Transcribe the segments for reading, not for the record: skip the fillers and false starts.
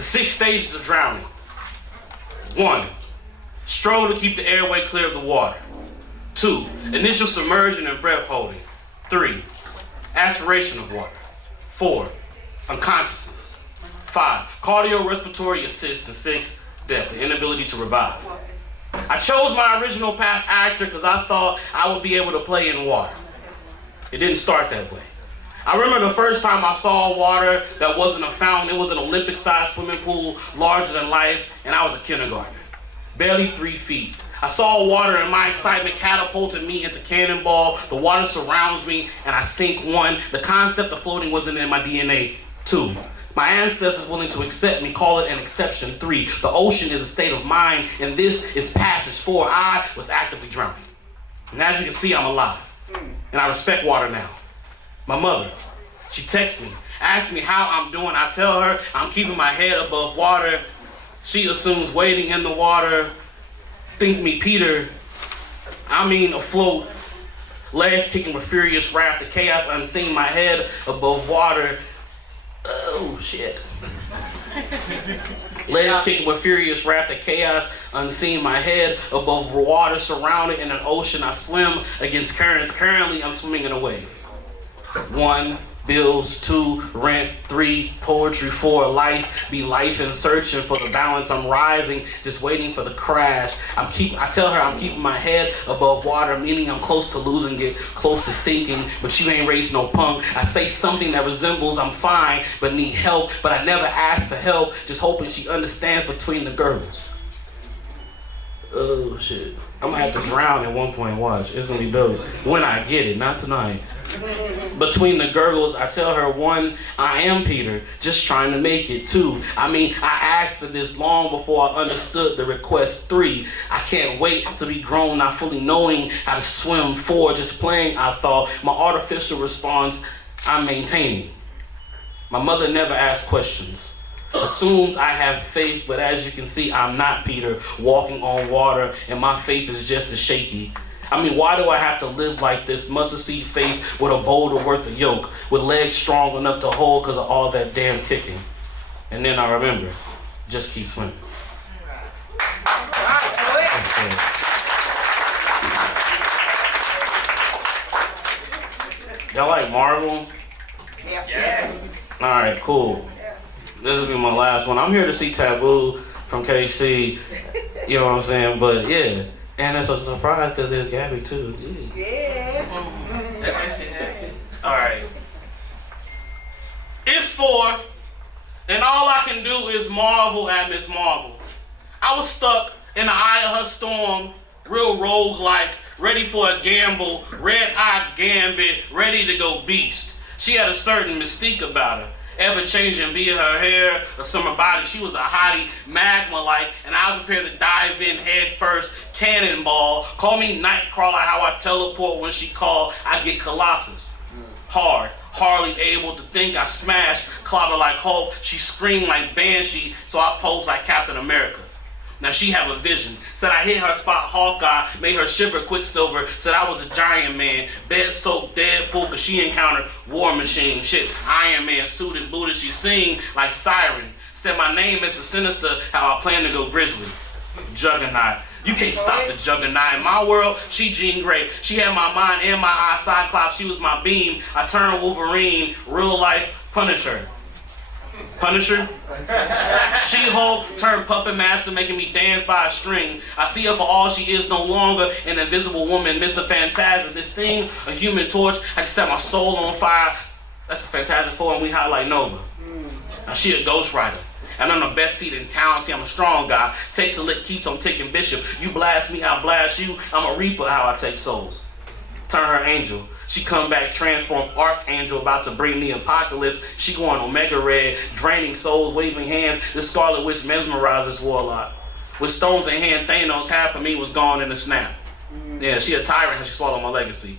The 6 stages of drowning. 1. Struggle to keep the airway clear of the water. 2. Initial submersion and breath holding. 3. Aspiration of water. 4. Unconsciousness. 5. Cardiorespiratory assist. And 6. Death, the inability to revive. I chose my original path actor because I thought I would be able to play in water. It didn't start that way. I remember the first time I saw water that wasn't a fountain. It was an Olympic-sized swimming pool, larger than life, and I was a kindergartner. Barely 3 feet. I saw water and my excitement catapulted me into cannonball. The water surrounds me and I sink. 1. The concept of floating wasn't in my DNA. 2. My ancestors willing to accept me, call it an exception. 3. The ocean is a state of mind and this is passage. 4. I was actively drowning. And as you can see, I'm alive. And I respect water now. My mother, she texts me, asks me how I'm doing. I tell her I'm keeping my head above water. She assumes wading in the water. Think me Peter, afloat, legs kicking with furious wrath, the chaos unseen, my head above water. Oh shit. Legs kicking with furious wrath, the chaos unseen, my head above water, surrounded in an ocean. I swim against currents. Currently, I'm swimming in a wave. 1, bills. 2, rent. 3, poetry. 4, life. Be life and searching for the balance. I'm rising, just waiting for the crash. I tell her I'm keeping my head above water, meaning I'm close to losing it, close to sinking, but you ain't raised no punk. I say something that resembles I'm fine, but need help, but I never ask for help, just hoping she understands between the gurgles. Oh shit. I'm gonna have to drown at one point, watch. It's gonna be dope. When I get it, not tonight. Between the gurgles, I tell her, 1, I am Peter, just trying to make it. 2, I asked for this long before I understood the request. 3, I can't wait to be grown, not fully knowing how to swim. 4, just playing, I thought. My artificial response, I'm maintaining. My mother never asked questions. Assumes I have faith, but as you can see, I'm not Peter, walking on water, and my faith is just as shaky. Why do I have to live like this? Mustard seed faith with a boulder worth of yoke, with legs strong enough to hold because of all that damn kicking. And then I remember, just keep swimming. Y'all like Marvel? Yes. All right, cool. This will be my last one. I'm here to see Taboo from KC. You know what I'm saying? But yeah. And it's a surprise because there's Gabby too. Yeah. Yes. Alright. It's 4, and all I can do is marvel at Miss Marvel. I was stuck in the eye of her storm, real rogue-like, ready for a gamble, red-eyed gambit, ready to go beast. She had a certain mystique about her. Ever-changing, be it her hair or summer body. She was a hottie, magma-like, and I was prepared to dive in head first, cannonball. Call me Nightcrawler, how I teleport when she called. I get Colossus. Hard, hardly able to think. I smash, clobber like Hulk. She screamed like Banshee, so I pose like Captain America. Now she have a vision. Said I hit her spot Hawkeye, made her shiver Quicksilver. Said I was a giant man, bed soaked Deadpool, cause she encountered War Machine. Shit, Iron Man, suited booted, she sing like Siren. Said my name is a sinister, how I plan to go Grizzly. Juggernaut. You can't stop the Juggernaut. In my world, she Jean Grey. She had my mind and my eye, Cyclops, she was my beam. I turned Wolverine, real life Punisher. Punisher? She-Hulk turned puppet master, making me dance by a string. I see her for all she is, no longer an invisible woman, Mr. Fantastic. This thing, a human torch, I just set my soul on fire. That's a Fantastic Four, and we highlight Nova. Now she a ghostwriter. And I'm the best seat in town. See, I'm a strong guy. Takes a lick, keeps on taking Bishop. You blast me, I blast you. I'm a reaper, how I take souls. Turn her angel. She come back, transformed Archangel, about to bring the apocalypse. She going Omega Red, draining souls, waving hands. The Scarlet Witch mesmerizes Warlock. With stones in hand, Thanos, half of me was gone in a snap. Yeah, she a tyrant and she swallowed my legacy.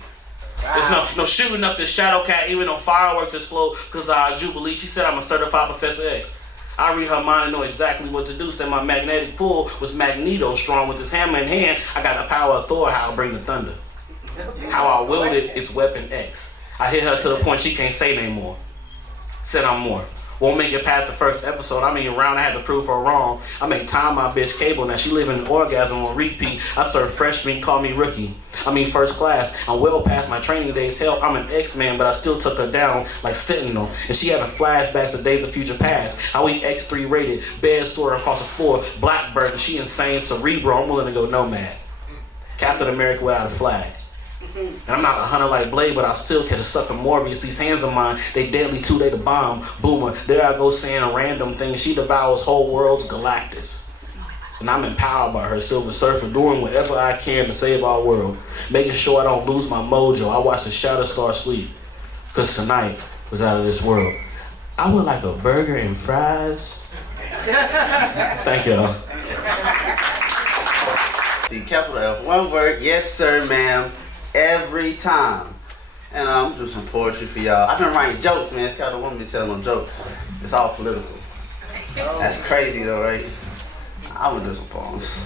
There's no shooting up the Shadow Cat, even though fireworks explode, because Jubilee, she said I'm a certified Professor X. I read her mind and know exactly what to do. Said my magnetic pull was Magneto strong. With his hammer in hand, I got the power of Thor, how I bring the thunder. How I wielded its weapon X. I hit her to the point she can't say no more. Said I'm more. Won't make it past the first episode. I mean, round I had to prove her wrong. I make time my bitch cable. Now she living in orgasm on repeat. I serve fresh meat, call me rookie. I mean first class. I'm well past my training days. Hell, I'm an X-Man, but I still took her down like Sentinel. And she having flashbacks of days of future past. How we X3 rated, bed sore across the floor, Blackbird, and she insane, cerebral. I'm willing to go nomad. Captain America without a flag. And I'm not a hunter like Blade, but I'll still catch a sucker Morbius. These hands of mine, they deadly too, they the bomb. Boomer, there I go saying a random thing. She devours whole worlds, Galactus. And I'm empowered by her, Silver Surfer, doing whatever I can to save our world. Making sure I don't lose my mojo. I watch the shadow star sleep. Cause tonight was out of this world. I would like a burger and fries. Thank y'all. See, capital F, one word, yes sir, ma'am. Every time. And I'm doing some poetry for y'all. I've been writing jokes, man. It's kind of want me to tell no jokes. It's all political. That's crazy though, right? I would do some poems.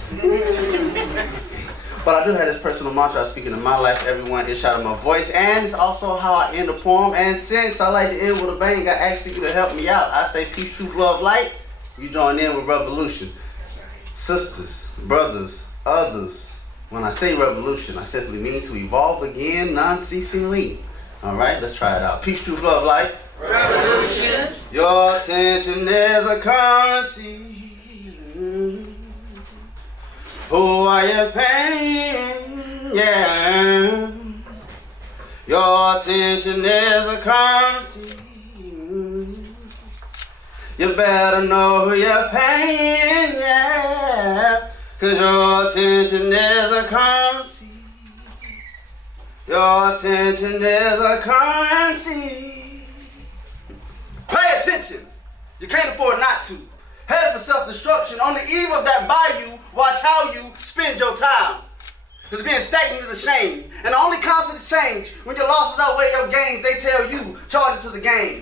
But I do have this personal mantra I speak into my life. Everyone is shouting my voice. And it's also how I end a poem. And since I like to end with a bang, I ask people to help me out. I say peace, truth, love, light. You join in with revolution. Sisters, brothers, others. When I say revolution, I simply mean to evolve again non-ceasingly. All right, let's try it out. Peace, truth, love, light. Revolution. Your attention is a currency. Who are you paying? Yeah. Your attention is a currency. You better know who you're paying, yeah. Cause your attention is a currency. Your attention is a currency. Pay attention. You can't afford not to. Headed for self-destruction. On the eve of that bayou, watch how you spend your time. Cause being stagnant is a shame. And the only constant is change. When your losses outweigh your gains, they tell you, charge it to the game.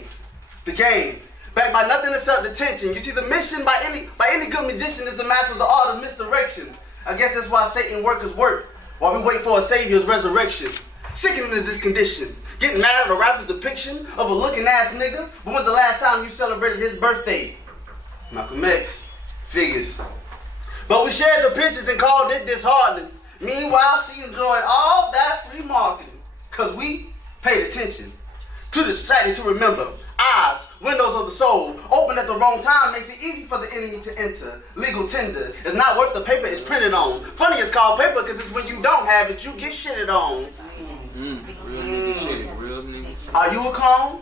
The game. Backed by nothing except detention. You see, the mission by any good magician is to master the art of misdirection. I guess that's why Satan workers work, while we wait for a savior's resurrection. Sickening is this condition. Getting mad at a rapper's depiction of a looking ass nigga. But when's the last time you celebrated his birthday? Malcolm X. Figures. But we shared the pictures and called it disheartening. Meanwhile, she enjoyed all that free marketing. Cause we paid attention. Too distracted to remember. Eyes, windows of the soul, open at the wrong time makes it easy for the enemy to enter. Legal tender is not worth the paper it's printed on. Funny it's called paper because it's when you don't have it, you get shitted on. Real nigga. Are you a clone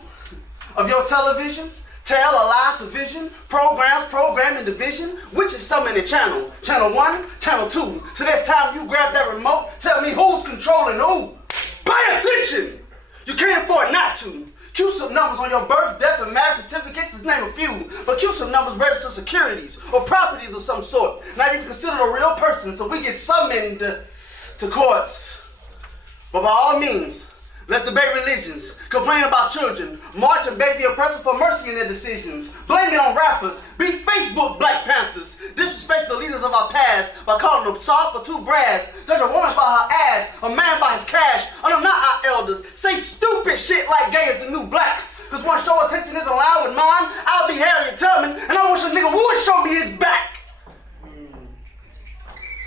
of your television? Tell a lie to vision, programs, programming division, which is summoning channel. Channel 1, channel 2. So next time you grab that remote, tell me who's controlling who. Pay attention! You can't afford not to. Cue some numbers on your birth, death, and marriage certificates, to name a few. But cue some numbers register securities or properties of some sort. Not even considered a real person, so we get summoned to courts. But by all means, let's debate religions, complain about children, march and beg the oppressor for mercy in their decisions, blame it on rappers, be Facebook Black Panthers, disrespect the leaders of our past by calling them soft or too brass, judge a woman by her ass, a man by his cash, I know not our elders, say stupid shit like gay is the new black, cause once your attention is aligned with mine, I'll be Harriet Tubman, and I wish a nigga would show me his back.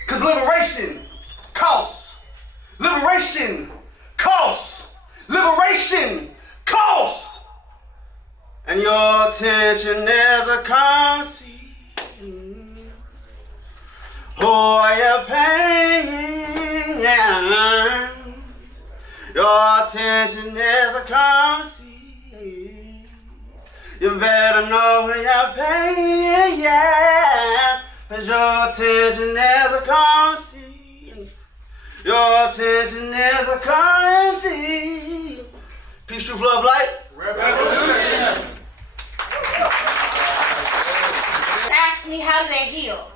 Cause liberation costs. Liberation costs. Liberation costs. And your attention is a currency. Who are you paying? Yeah. Your attention is a currency. You better know when you're paying, yeah. Cause your attention is a currency. Your attention is a currency. Peace, truth, love, light. Revolution. Ask me how do they heal.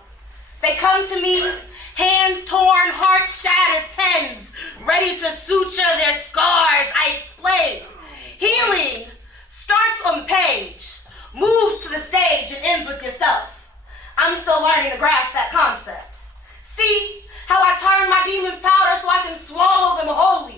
They come to me, hands torn, heart shattered, pens ready to suture their scars. I explain. Healing starts on the page, moves to the stage, and ends with yourself. I'm still learning to grasp that concept. See how I turn my demons powder so I can swallow them wholly.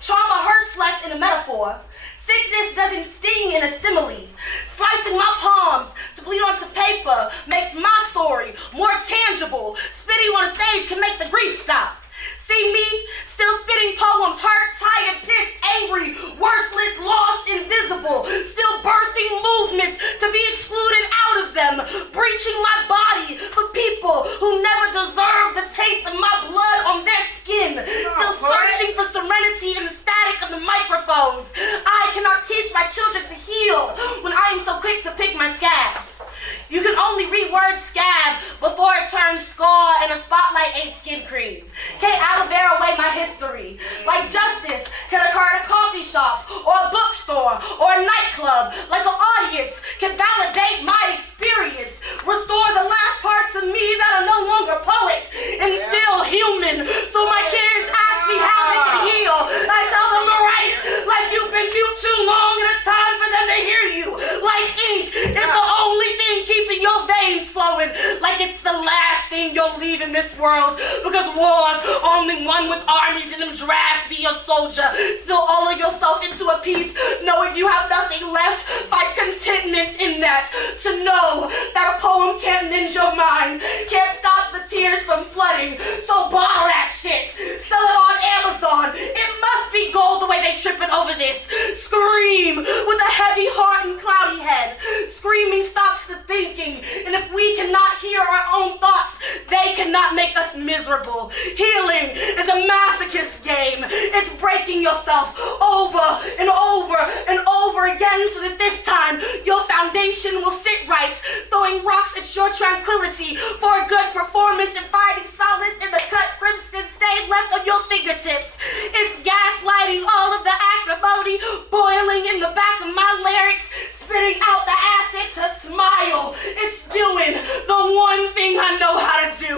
Trauma hurts less in a metaphor. Sickness doesn't sting in a simile. Slice pressing my palms to bleed onto paper makes my story more tangible. Spitting on a stage can make the grief stop. See me, still spitting poems, hurt, tired, pissed, angry, worthless, lost, invisible, still birthing movements to be excluded out of them, breaching my body for people who never deserve the taste of my blood on their skin, still searching for serenity in the static of the microphones. I cannot teach my children to heal when I am so quick to pick my scabs. You can only reword scab before it turns scar and a spotlight ain't skin cream. Can't aloe vera away my history. Like justice can occur at a coffee shop or a bookstore or a nightclub. Like an audience can validate my experience. Restore the last parts of me that are no longer poets and still human. So my kids ask me how they can heal. I tell them to write like you've been mute too long and it's time for them to hear you. Like ink is the only thing keeping your veins flowing. Like it's the last thing you'll leave in this world. Because war's only won with armies and them drafts. Be a soldier. Spill all of yourself into a piece. Knowing you have nothing left. Find contentment in that. To know that a poem can't mend your mind. Can't stop the tears from flooding. So bottle that shit. Sell it on Amazon. It must be gold the way they tripping over this. Scream with a heavy heart and cloudy head. Screaming stops the thinking. And if we cannot hear our own thoughts, they cannot make us miserable. Healing is a masochist game. It's breaking yourself over and over and over again so that this time your foundation will sit right. Throwing rocks at your tranquility for a good performance and finding solace in the cut crimson stain left on your fingertips. It's gaslighting all of the acrimony boiling in the back of my larynx, spitting out the acid to smile. It's doing the one thing I know how to do.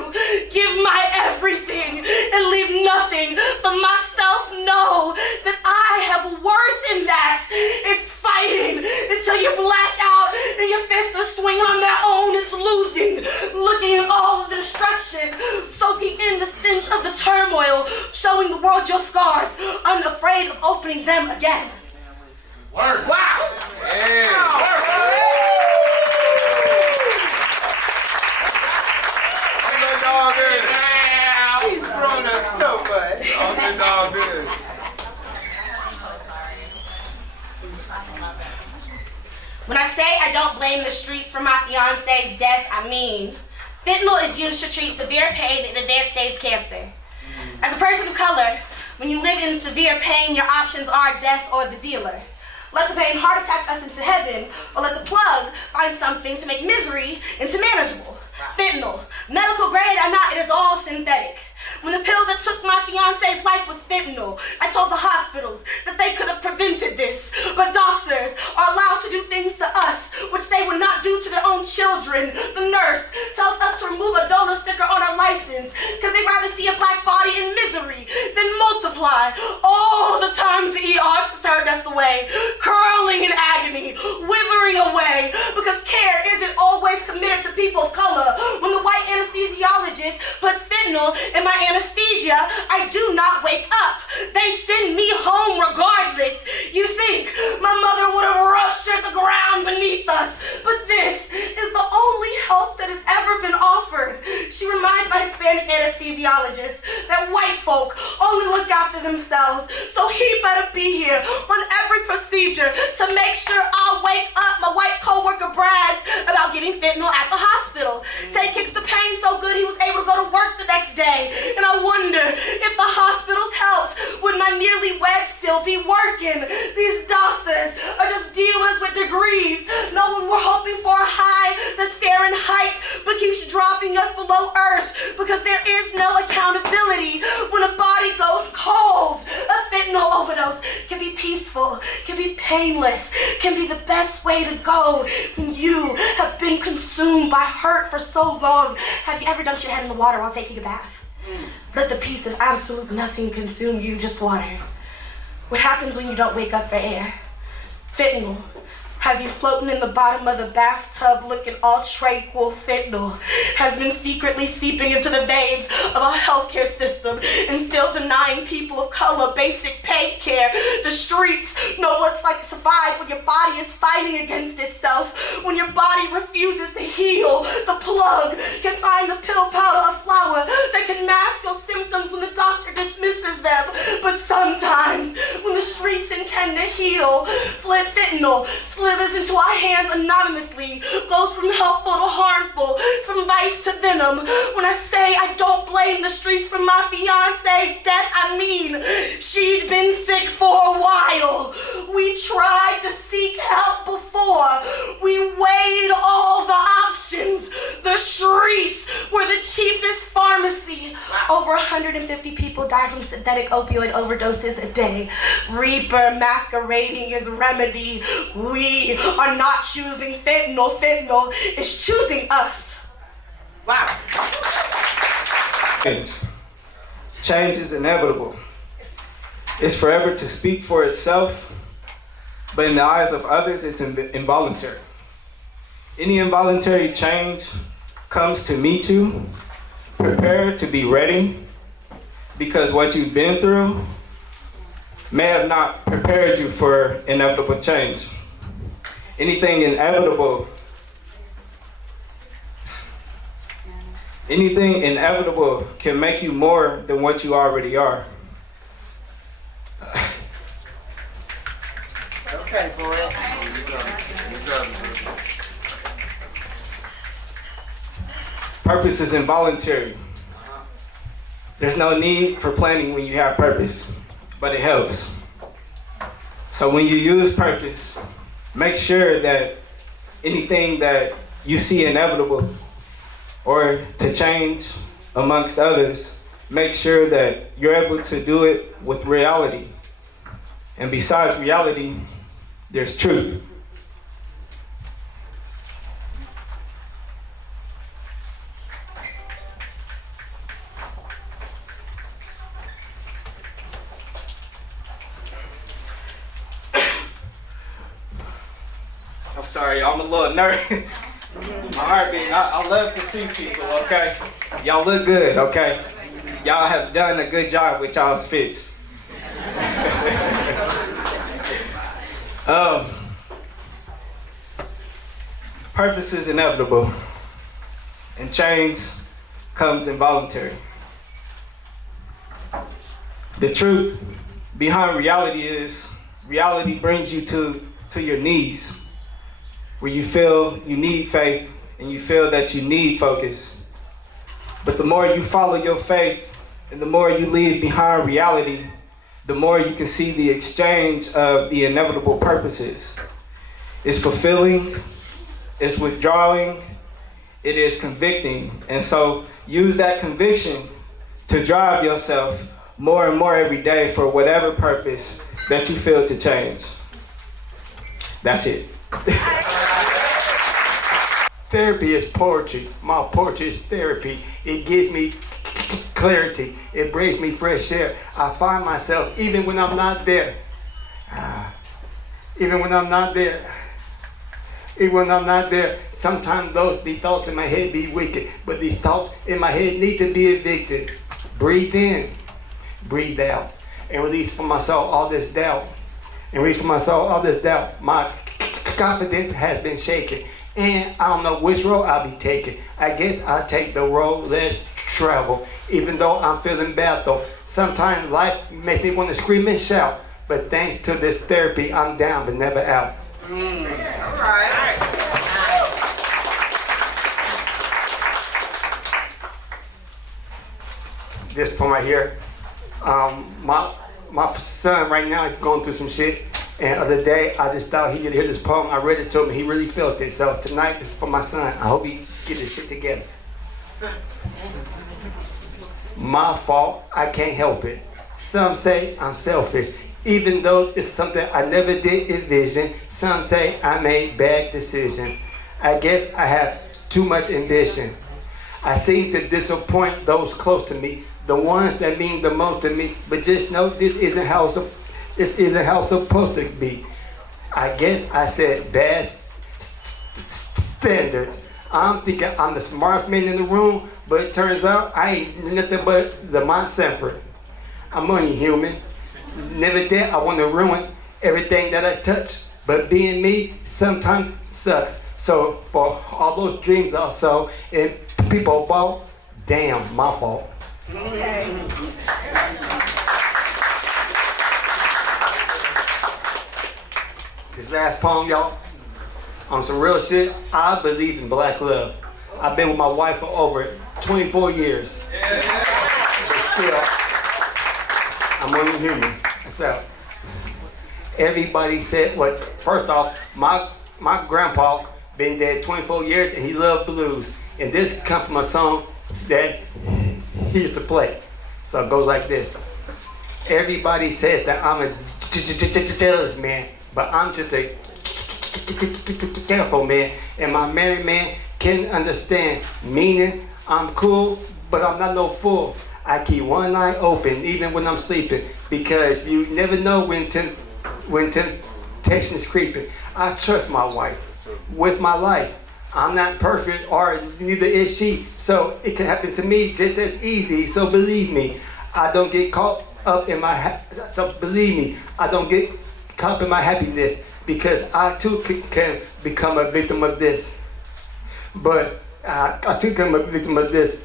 Give my everything and leave nothing for myself. Know that I have worth in that. It's fighting until you black out and your fists are swinging on their own. It's losing, looking at all of the destruction, soaking in the stench of the turmoil, showing the world your scars, unafraid of opening them again. Word. Wow. She's grown up so much. When I say I don't blame the streets for my fiance's death, I mean fentanyl is used to treat severe pain and advanced stage cancer. As a person of color, when you live in severe pain, your options are death or the dealer. Let the pain heart attack us into heaven, or let the plug find something to make misery into manageable. Fentanyl, medical grade or not, it is all synthetic. When the pill that took my fiance's life was fentanyl, I told the hospitals that they could have prevented this. But doctors are allowed to do things to us which they would not do to their own children. The nurse tells us to remove a donor sticker on our license because they'd rather see a black body in misery than multiply all the times the ER turned us away, curling in agony, withering away, because care isn't always committed to people of color. When the white anesthesiologist puts fentanyl in my anesthesia, I do not wake up. They send me home regardless. You think my mother would have rushed at the ground beneath us, but this is the only help that has ever been offered. She reminds my Hispanic anesthesiologist that white folk only look after themselves, so he better be here on every procedure to make sure I'll wake up. My white coworker brags about getting fentanyl at the hospital. Say kicks the pain so good he was able to go to work the next day. And I wonder if the hospitals helped, would my nearly wed still be working? These doctors are just dealers with degrees. No one we're hoping for a high that's Fahrenheit, but keeps dropping us below earth because there is no accountability when a body goes cold. A fentanyl overdose can be peaceful, can be painless, can be the best way to go when you have been consumed by hurt for so long. Have you ever dunked your head in the water while taking a bath? Let the peace of absolute nothing consume you, just water. What happens when you don't wake up for air? Fentanyl Have you floating in the bottom of the bathtub looking all tranquil? Fentanyl has been secretly seeping into the veins of our healthcare system and still denying people of color basic pain care. The streets know what it's like to survive when your body is fighting against itself, when your body refuses to heal. The plug can find a pill, powder, or flower that can mask your symptoms when the doctor dismisses them. But sometimes, when the streets intend to heal, fentanyl slithers into our hands anonymously, goes from helpful to harmful, from vice to venom. When I say I don't blame the streets for my fiance's death, I mean she'd been sick for a while. We tried to seek help before. We weighed all the options. The streets were the cheapest pharmacy. Over 150 people die from synthetic opioid overdoses a day. Reaper masquerading as remedy. We are not choosing fentanyl. Fentanyl is choosing us. Wow. Change is inevitable. It's forever to speak for itself, but in the eyes of others, it's involuntary. Any involuntary change comes to meet you. Prepare to be ready, because what you've been through may have not prepared you for inevitable change. Anything inevitable can make you more than what you already are. Okay, boy. Purpose is involuntary. There's no need for planning when you have purpose, but it helps. So when you use purpose, make sure that anything that you see inevitable or to change amongst others, make sure that you're able to do it with reality. And besides reality, there's truth. I'm sorry, I'm a little nervous. My heart beating. I love to see people, okay? Y'all look good, okay? Y'all have done a good job with y'all's fits. Purpose is inevitable, and change comes involuntary. The truth behind reality is, reality brings you to your knees, where you feel you need faith and you feel that you need focus. But the more you follow your faith and the more you leave behind reality, the more you can see the exchange of the inevitable purposes. It's fulfilling, it's withdrawing, it is convicting. And so use that conviction to drive yourself more and more every day for whatever purpose that you feel to change. That's it. Therapy is poetry. My poetry is therapy. It gives me clarity. It brings me fresh air. I find myself, even when I'm not there, sometimes these thoughts in my head be wicked, but these thoughts in my head need to be evicted. Breathe in, breathe out, and release from my soul all this doubt. My confidence has been shaken, and I don't know which road I'll be taking. I guess I'll take the road less traveled, even though I'm feeling bad though. Sometimes life makes me want to scream and shout, but thanks to this therapy, I'm down but never out. All right. This poem right here, my son right now is going through some shit. And the other day, I just thought he could hear this poem. I read it to him, he really felt it. So tonight, this is for my son. I hope he get his shit together. My fault, I can't help it. Some say I'm selfish, even though it's something I never did envision. Some say I made bad decisions. I guess I have too much ambition. I seem to disappoint those close to me, the ones that mean the most to me. But just know this isn't how it's supposed to be. I guess I said bad standards. I'm thinking I'm the smartest man in the room, but it turns out I ain't nothing but the Mont Sanford. I'm only human. Never did I want to ruin everything that I touch, but being me sometimes sucks. So for all those dreams also, if people fall, damn, my fault. This last poem, y'all, on some real shit, I believe in black love. I've been with my wife for over 24 years. But still, I'm only human. So, everybody said, what? First off, my grandpa been dead 24 years and he loved blues. And this comes from a song that he used to play. So it goes like this. Everybody says that I'm a jealous man, but I'm just a careful man. And my married man can understand, meaning I'm cool, but I'm not no fool. I keep one eye open even when I'm sleeping, because you never know when temptation is creeping. I trust my wife with my life. I'm not perfect, or neither is she, so it can happen to me just as easy. So believe me, I don't get caught up in my I don't get caught up in my happiness, because I too can become a victim of this. But I too can become a victim of this.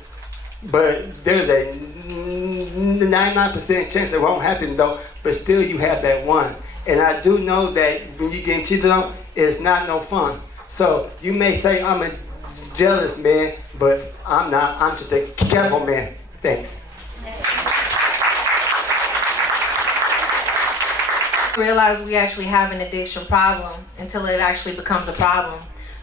But there's a 99% chance it won't happen though. But still, you have that one. And I do know that when you get cheated on, it's not no fun. So you may say I'm a jealous man, but I'm not. I'm just a careful man. Thanks. Realize we actually have an addiction problem until it actually becomes a problem.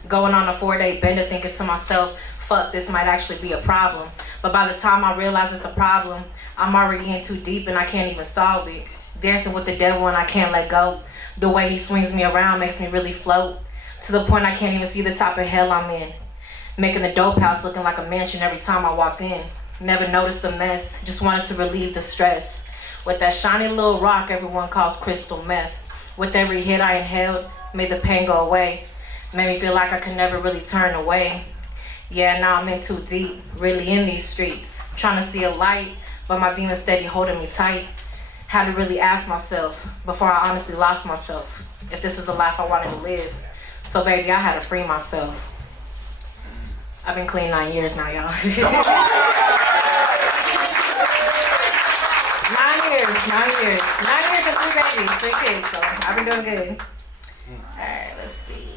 Going on a 4-day bender thinking to myself, fuck, this might actually be a problem. But by the time I realize it's a problem, I'm already in too deep and I can't even solve it. Dancing with the devil and I can't let go. The way he swings me around makes me really float, to the point I can't even see the top of hell I'm in. Making the dope house looking like a mansion every time I walked in. Never noticed the mess, just wanted to relieve the stress. With that shiny little rock everyone calls crystal meth. With every hit I inhaled, made the pain go away. Made me feel like I could never really turn away. Yeah, now I'm in too deep, really in these streets. Trying to see a light, but my demons steady holding me tight. Had to really ask myself, before I honestly lost myself, if this is the life I wanted to live. So baby, I had to free myself. I've been clean 9 years now, y'all. 9 years and 3 babies, 3 kids, so I've been doing good. Alright, let's see.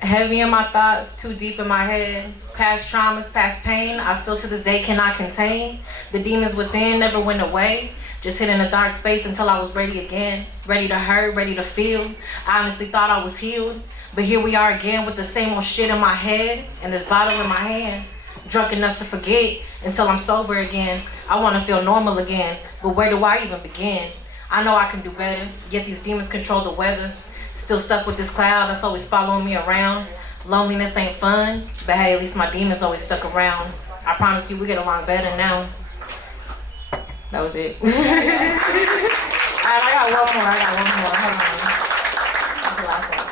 Heavy in my thoughts, too deep in my head. Past traumas, past pain, I still to this day cannot contain. The demons within never went away. Just hid in a dark space until I was ready again. Ready to hurt, ready to feel. I honestly thought I was healed. But here we are again with the same old shit in my head and this bottle in my hand. Drunk enough to forget until I'm sober again. I want to feel normal again, but where do I even begin? I know I can do better, yet these demons control the weather. Still stuck with this cloud that's always following me around. Loneliness ain't fun, but hey, at least my demons always stuck around. I promise you we get along better now. That was it. Alright, I got one more. Hold on. That's the last one.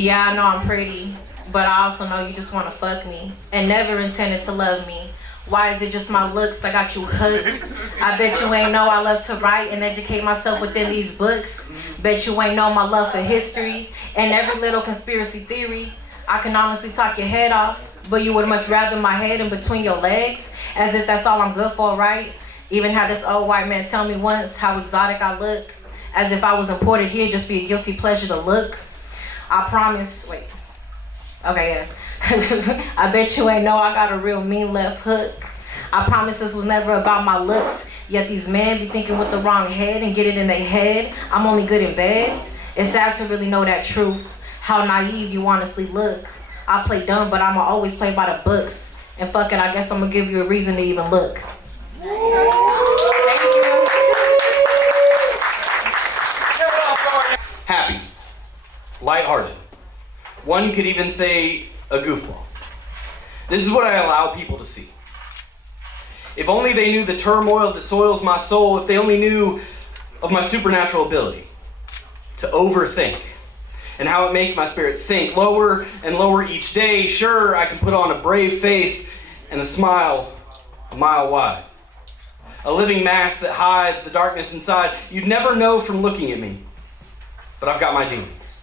Yeah, I know I'm pretty, but I also know you just want to fuck me and never intended to love me. Why is it just my looks that got you hooked? I bet you ain't know I love to write and educate myself within these books. Bet you ain't know my love for history and every little conspiracy theory. I can honestly talk your head off, but you would much rather my head in between your legs, as if that's all I'm good for, right? Even had this old white man tell me once how exotic I look, as if I was imported here just for a guilty pleasure to look. I promise, wait, okay, yeah. I bet you ain't know I got a real mean left hook. I promise this was never about my looks, yet these men be thinking with the wrong head and get it in their head. I'm only good in bed. It's sad to really know that truth, how naive you honestly look. I play dumb, but I'ma always play by the books. And fuck it, I guess I'm gonna give you a reason to even look. Thank you. Happy, lighthearted. One could even say a goofball. This is what I allow people to see. If only they knew the turmoil that soils my soul, if they only knew of my supernatural ability to overthink and how it makes my spirit sink lower and lower each day. Sure, I can put on a brave face and a smile a mile wide. A living mask that hides the darkness inside. You'd never know from looking at me. But I've got my demons.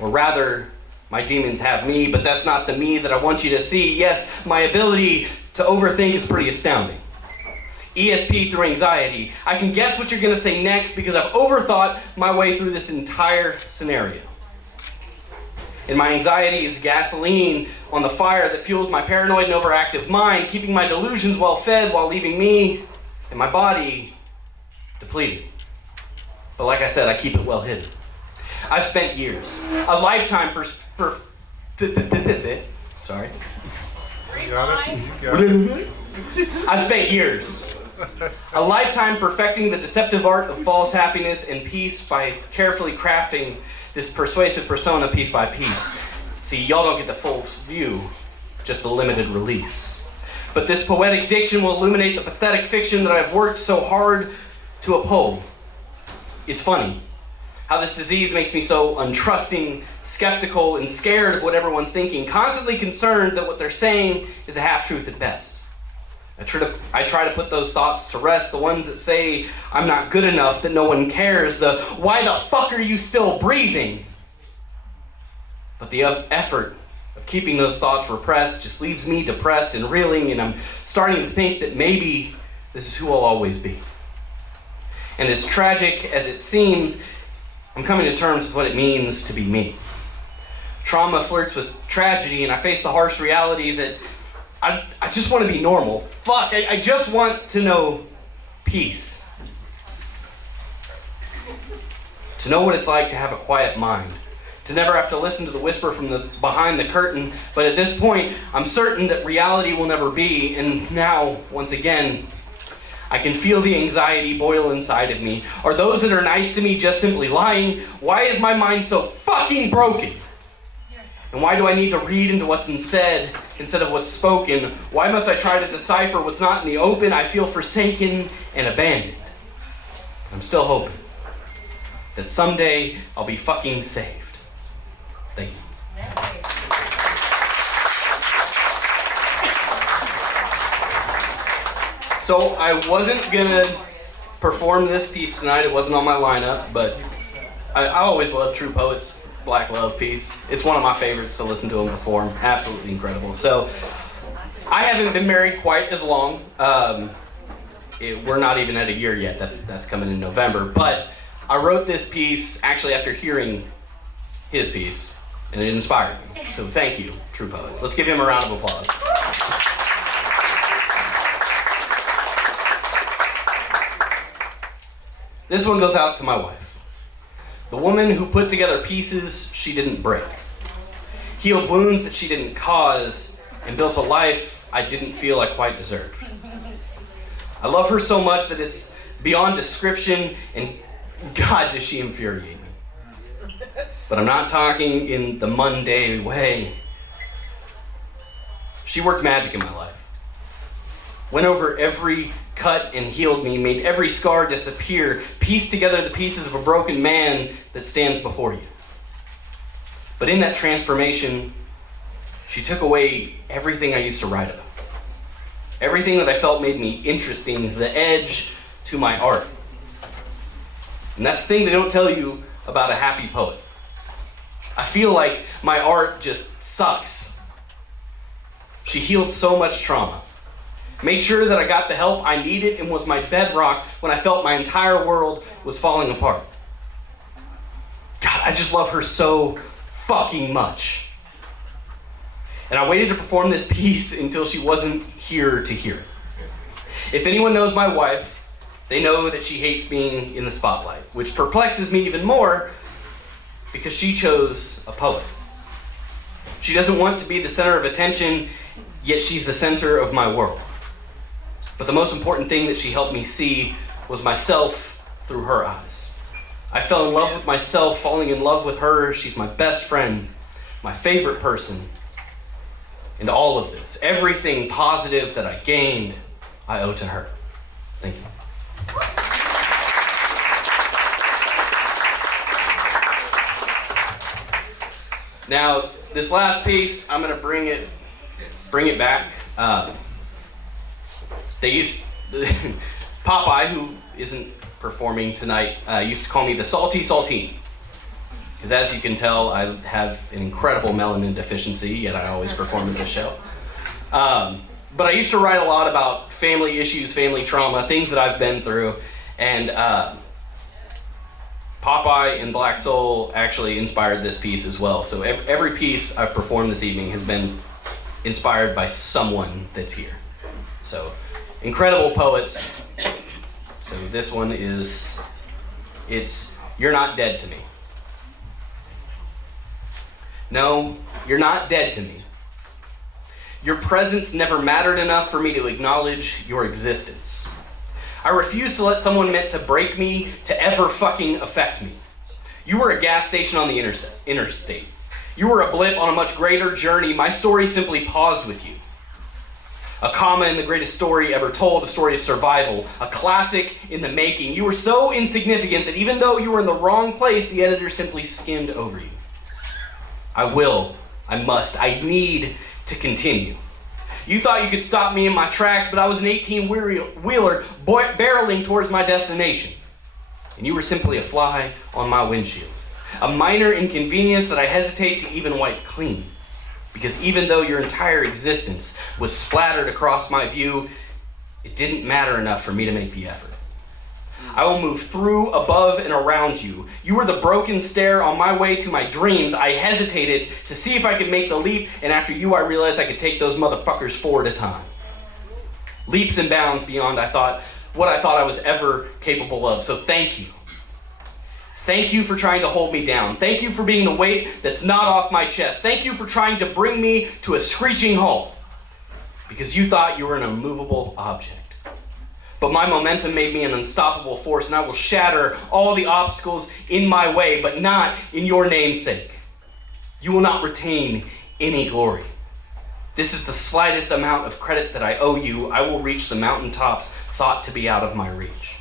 Or rather, my demons have me, but that's not the me that I want you to see. Yes, my ability to overthink is pretty astounding. ESP through anxiety. I can guess what you're going to say next because I've overthought my way through this entire scenario. And my anxiety is gasoline on the fire that fuels my paranoid and overactive mind, keeping my delusions well fed while leaving me and my body depleted. But like I said, I keep it well hidden. I've spent years, a lifetime sorry. You got it? You got it. I've spent years, a lifetime perfecting the deceptive art of false happiness and peace by carefully crafting this persuasive persona piece by piece. See, y'all don't get the full view, just the limited release. But this poetic diction will illuminate the pathetic fiction that I've worked so hard to uphold. It's funny how this disease makes me so untrusting, skeptical, and scared of what everyone's thinking, constantly concerned that what they're saying is a half-truth at best. I try to put those thoughts to rest, the ones that say I'm not good enough, that no one cares, the why the fuck are you still breathing? But the effort of keeping those thoughts repressed just leaves me depressed and reeling, and I'm starting to think that maybe this is who I'll always be. And as tragic as it seems, I'm coming to terms with what it means to be me. Trauma flirts with tragedy, and I face the harsh reality that I just want to be normal. Fuck, I just want to know peace. To know what it's like to have a quiet mind. To never have to listen to the whisper from behind the curtain. But at this point, I'm certain that reality will never be. And now, once again, I can feel the anxiety boil inside of me. Are those that are nice to me just simply lying? Why is my mind so fucking broken? And why do I need to read into what's said instead of what's spoken? Why must I try to decipher what's not in the open? I feel forsaken and abandoned. I'm still hoping that someday I'll be fucking saved. Thank you. So I wasn't gonna perform this piece tonight. It wasn't on my lineup, but I always love True Poets' Black Love piece. It's one of my favorites to listen to him perform. Absolutely incredible. So I haven't been married quite as long. We're not even at a year yet. That's coming in November. But I wrote this piece actually after hearing his piece, and it inspired me. So thank you, True Poet. Let's give him a round of applause. This one goes out to my wife. The woman who put together pieces she didn't break. Healed wounds that she didn't cause, and built a life I didn't feel I quite deserved. I love her so much that it's beyond description, and God, does she infuriate me. But I'm not talking in the mundane way. She worked magic in my life. Went over every cut and healed me, made every scar disappear, pieced together the pieces of a broken man that stands before you. But in that transformation, she took away everything I used to write about. Everything that I felt made me interesting, the edge to my art. And that's the thing they don't tell you about a happy poet. I feel like my art just sucks. She healed so much trauma. Made sure that I got the help I needed and was my bedrock when I felt my entire world was falling apart. God, I just love her so fucking much. And I waited to perform this piece until she wasn't here to hear it. If anyone knows my wife, they know that she hates being in the spotlight, which perplexes me even more because she chose a poet. She doesn't want to be the center of attention, yet she's the center of my world. But the most important thing that she helped me see was myself through her eyes. I fell in love with myself, falling in love with her. She's my best friend, my favorite person. And all of this, everything positive that I gained, I owe to her. Thank you. Now, this last piece, I'm gonna bring it back. Popeye, who isn't performing tonight, used to call me the Salty Saltine. Because as you can tell, I have an incredible melanin deficiency, yet I always perform at this show. But I used to write a lot about family issues, family trauma, things that I've been through, and Popeye and Black Soul actually inspired this piece as well. So every piece I've performed this evening has been inspired by someone that's here. So incredible poets. So this one is, it's You're Not Dead to Me. No, you're not dead to me. Your presence never mattered enough for me to acknowledge your existence. I refuse to let someone meant to break me to ever fucking affect me. You were a gas station on the interstate. You were a blip on a much greater journey. My story simply paused with you. A comma in the greatest story ever told, a story of survival, a classic in the making. You were so insignificant that even though you were in the wrong place, the editor simply skimmed over you. I must, I need to continue. You thought you could stop me in my tracks, but I was an 18-wheeler barreling towards my destination. And you were simply a fly on my windshield. A minor inconvenience that I hesitate to even wipe clean. Because even though your entire existence was splattered across my view, it didn't matter enough for me to make the effort. I will move through, above, and around you. You were the broken stair on my way to my dreams. I hesitated to see if I could make the leap, and after you, I realized I could take those motherfuckers forward at a time. Leaps and bounds beyond what I thought I was ever capable of. So thank you. Thank you for trying to hold me down. Thank you for being the weight that's not off my chest. Thank you for trying to bring me to a screeching halt. Because you thought you were an immovable object. But my momentum made me an unstoppable force, and I will shatter all the obstacles in my way, but not in your name's sake. You will not retain any glory. This is the slightest amount of credit that I owe you. I will reach the mountaintops thought to be out of my reach.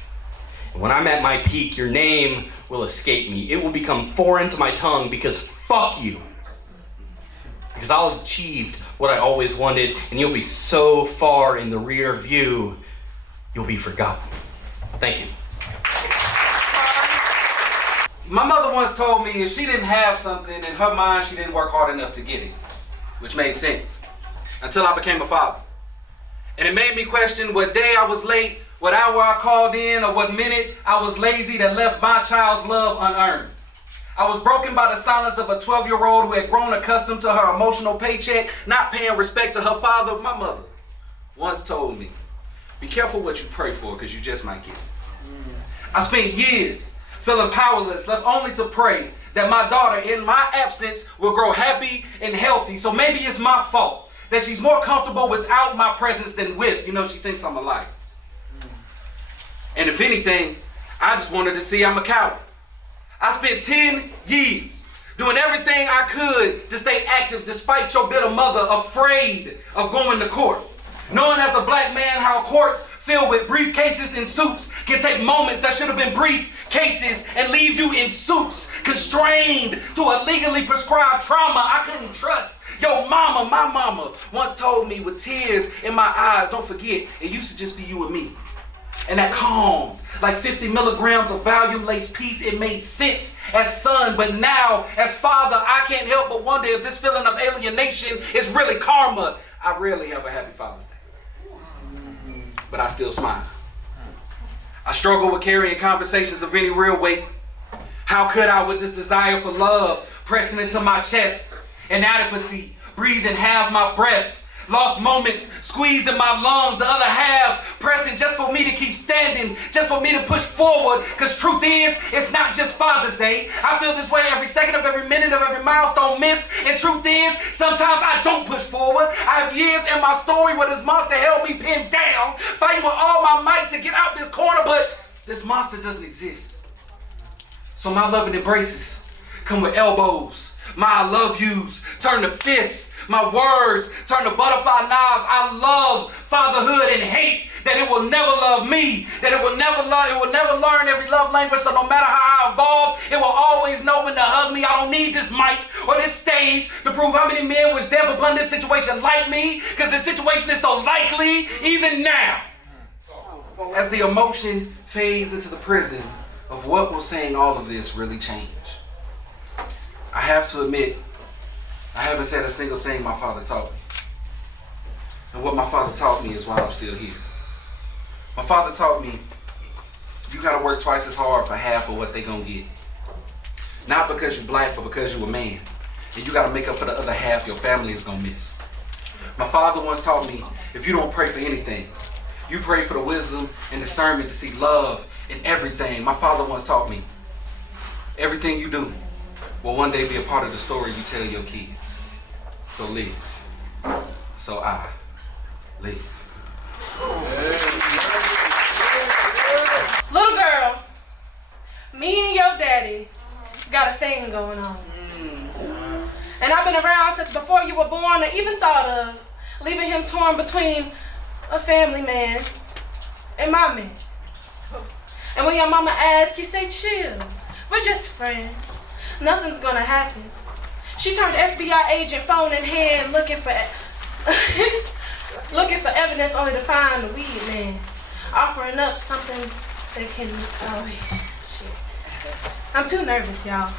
And when I'm at my peak, your name will escape me. It will become foreign to my tongue because fuck you. Because I'll have achieved what I always wanted, and you'll be so far in the rear view, you'll be forgotten. Thank you. My mother once told me if she didn't have something, in her mind she didn't work hard enough to get it. Which made sense. Until I became a father. And it made me question what day I was late, what hour I called in, or what minute I was lazy that left my child's love unearned. I was broken by the silence of a 12-year-old who had grown accustomed to her emotional paycheck, not paying respect to her father. My mother once told me, be careful what you pray for, because you just might get it. I spent years feeling powerless, left only to pray that my daughter, in my absence, will grow happy and healthy. So maybe it's my fault that she's more comfortable without my presence than with. You know, she thinks I'm a liar. And if anything, I just wanted to see I'm a coward. I spent 10 years doing everything I could to stay active despite your bitter mother, afraid of going to court. Knowing as a black man how courts filled with briefcases and suits can take moments that should have been brief cases and leave you in suits, constrained to a legally prescribed trauma I couldn't trust. Yo, mama, my mama once told me with tears in my eyes, don't forget, it used to just be you and me. And that calm, like 50 milligrams of Valium-laced peace, it made sense as son, but now as father, I can't help but wonder if this feeling of alienation is really karma. I rarely have a happy Father's Day. But I still smile. I struggle with carrying conversations of any real weight. How could I, with this desire for love pressing into my chest, inadequacy, breathing half my breath, lost moments, squeezing my lungs, the other half pressing just for me to keep standing, just for me to push forward, because truth is, it's not just Father's Day. I feel this way every second of every minute of every milestone missed, and truth is, sometimes I don't push forward. I have years in my story where this monster held me pinned down, fighting with all my might to get out this corner, but this monster doesn't exist. So my loving embraces come with elbows. My I love yous turn to fists. My words turn to butterfly knives. I love fatherhood and hate that it will never love me, that it will never learn every love language. So no matter how I evolve, it will always know when to hug me. I don't need this mic or this stage prove how many men wish death upon this situation like me, because this situation is so likely even now. As the emotion fades into the prison of what will saying all of this really change. I have to admit, I haven't said a single thing my father taught me. And what my father taught me is why I'm still here. My father taught me, you gotta work twice as hard for half of what they gonna get. Not because you're black, but because you're a man. And you gotta make up for the other half your family is gonna miss. My father once taught me, if you don't pray for anything, you pray for the wisdom and discernment to see love in everything. My father once taught me, everything you do will one day be a part of the story you tell your kids. So live. So I live. Little girl, me and your daddy got a thing going on. And I've been around since before you were born or even thought of leaving him torn between a family man and my man. And when your mama asks, you say, chill. We're just friends. Nothing's gonna happen. She turned FBI agent, phone in hand, looking for evidence only to find the weed man. Offering up something that can, oh yeah, shit. I'm too nervous, y'all.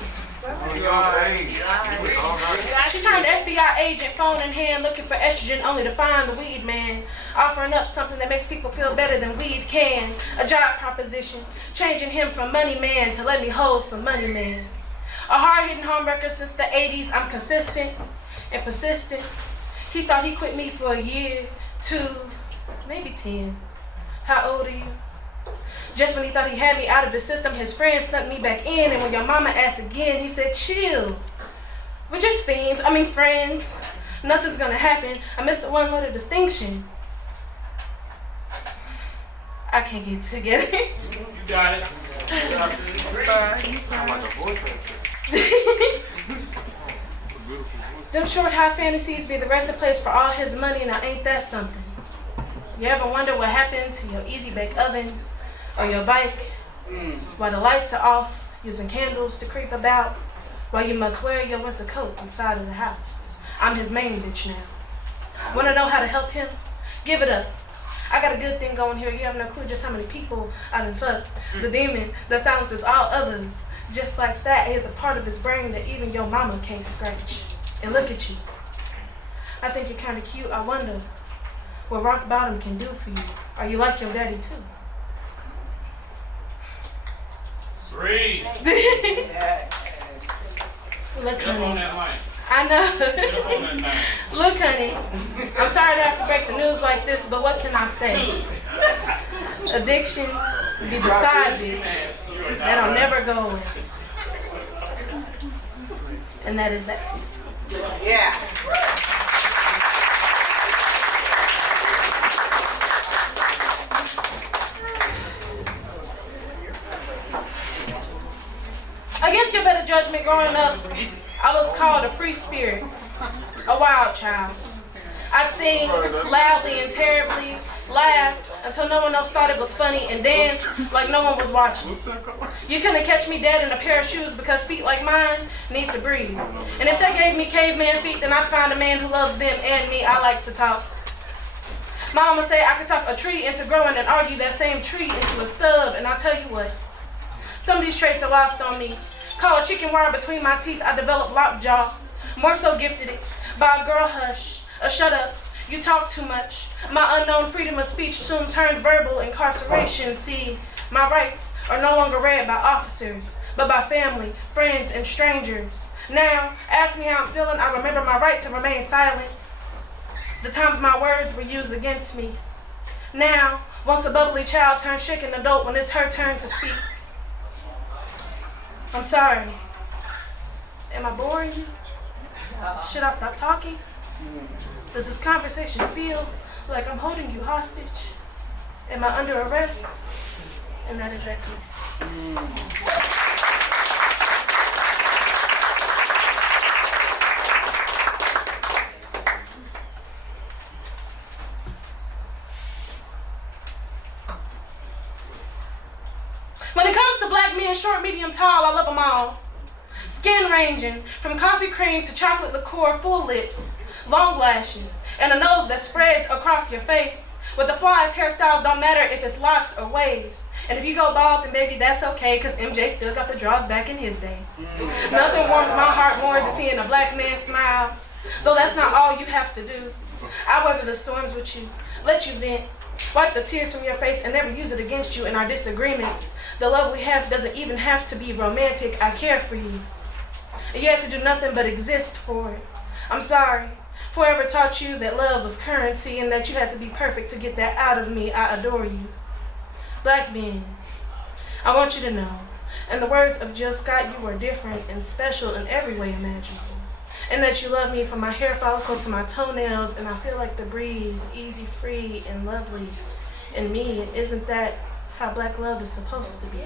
She turned FBI agent, phone in hand, looking for estrogen only to find the weed man. Offering up something that makes people feel better than weed can. A job proposition, changing him from money man to let me hold some money man. A hard-hitting homewrecker since the 80s, I'm consistent and persistent. He thought he quit me for a year, 2, maybe 10. How old are you? Just when he thought he had me out of his system, his friends snuck me back in, and when your mama asked again, he said, chill. We're just fiends, friends. Nothing's gonna happen. I missed the one letter distinction. I can't get together. You got it. Them short high fantasies be the resting place for all his money, now ain't that something? You ever wonder what happened to your easy bake oven or your bike while the lights are off, using candles to creep about while you must wear your winter coat inside of the house? I'm his main bitch now. Wanna know how to help him? Give it up. I got a good thing going here. You have no clue just how many people I done fucked. The demon that silences all others. Just like that is a part of his brain that even your mama can't scratch. And look at you. I think you're kind of cute. I wonder what rock bottom can do for you. Are you like your daddy too? Breathe. Look, Get up on honey. that mic. I know. Get up on that thing. Look, honey. I'm sorry to have to break the news like this, but what can I say? Addiction be the side bitch that'll never go away. And that is that. Yeah. Against your better judgment, growing up, I was called a free spirit, a wild child. I'd sing loudly and terribly, laugh until no one else thought it was funny, and dance like no one was watching. You couldn't catch me dead in a pair of shoes because feet like mine need to breathe. And if they gave me caveman feet, then I'd find a man who loves them and me. I like to talk. My mama said I could talk a tree into growing and argue that same tree into a stub, and I'll tell you what, some of these traits are lost on me. Call a chicken wire between my teeth, I developed lockjaw. More so gifted it by a girl hush, a shut up, you talk too much. My unknown freedom of speech soon turned verbal incarceration. See, my rights are no longer read by officers, but by family, friends, and strangers. Now, ask me how I'm feeling, I remember my right to remain silent. The times my words were used against me. Now, once a bubbly child turns shaken adult when it's her turn to speak. I'm sorry. Am I boring you? Should I stop talking? Does this conversation feel like I'm holding you hostage? Am I under arrest? And that is that piece. When it comes to black men, short, medium, tall, I love them all. Skin ranging from coffee cream to chocolate liqueur, full lips, long lashes, and a nose that spreads across your face. With the flies, hairstyles don't matter if it's locks or waves. And if you go bald, then baby, that's okay, cause MJ still got the draws back in his day. Nothing warms my heart more than seeing a black man smile. Though that's not all you have to do. I weather the storms with you, let you vent, wipe the tears from your face and never use it against you in our disagreements. The love we have doesn't even have to be romantic. I care for you. And you have to do nothing but exist for it. I'm sorry. Forever taught you that love was currency and that you had to be perfect to get that out of me. I adore you. Black men, I want you to know, in the words of Jill Scott, you are different and special in every way imaginable. And that you love me from my hair follicle to my toenails, and I feel like the breeze, easy, free, and lovely in me. And isn't that how black love is supposed to be?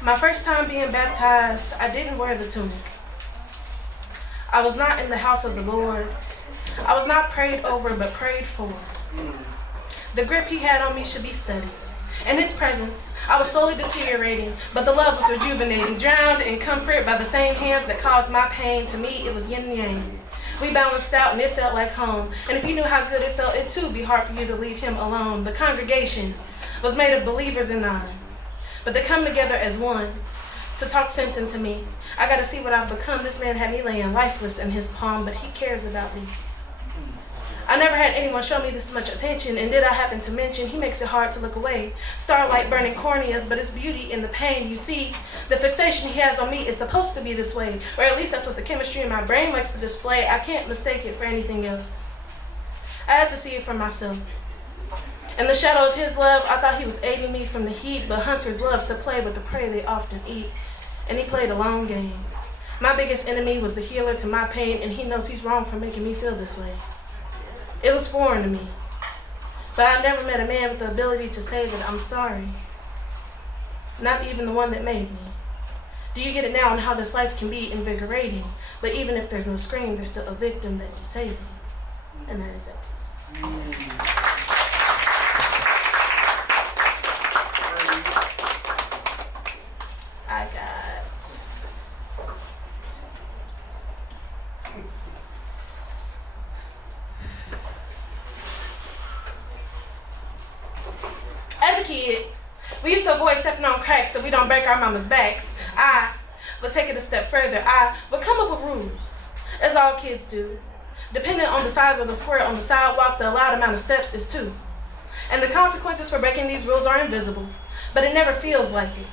My first time being baptized, I didn't wear the tunic. I was not in the house of the Lord. I was not prayed over, but prayed for. The grip he had on me should be studied. In his presence, I was slowly deteriorating, but the love was rejuvenating, drowned in comfort by the same hands that caused my pain. To me, it was yin and yang. We balanced out and it felt like home. And if you knew how good it felt, it too would be hard for you to leave him alone. The congregation was made of believers in none. But they come together as one to talk sense into me. I gotta see what I've become. This man had me laying lifeless in his palm, but he cares about me. I never had anyone show me this much attention, and did I happen to mention, he makes it hard to look away. Starlight burning corneas, but it's beauty in the pain. You see, the fixation he has on me is supposed to be this way, or at least that's what the chemistry in my brain likes to display. I can't mistake it for anything else. I had to see it for myself. In the shadow of his love, I thought he was aiding me from the heat, but hunters love to play with the prey they often eat, and he played a long game. My biggest enemy was the healer to my pain, and he knows he's wrong for making me feel this way. It was foreign to me, but I never met a man with the ability to say that I'm sorry. Not even the one that made me. Do you get it now on how this life can be invigorating? But even if there's no scream, there's still a victim that can save me. And that is that piece. I got... As a kid, we used to avoid stepping on cracks so we don't break our mama's backs. I would take it a step further. I would come up with rules, as all kids do. Depending on the size of the square on the sidewalk, the allowed amount of steps is 2. And the consequences for breaking these rules are invisible, but it never feels like it.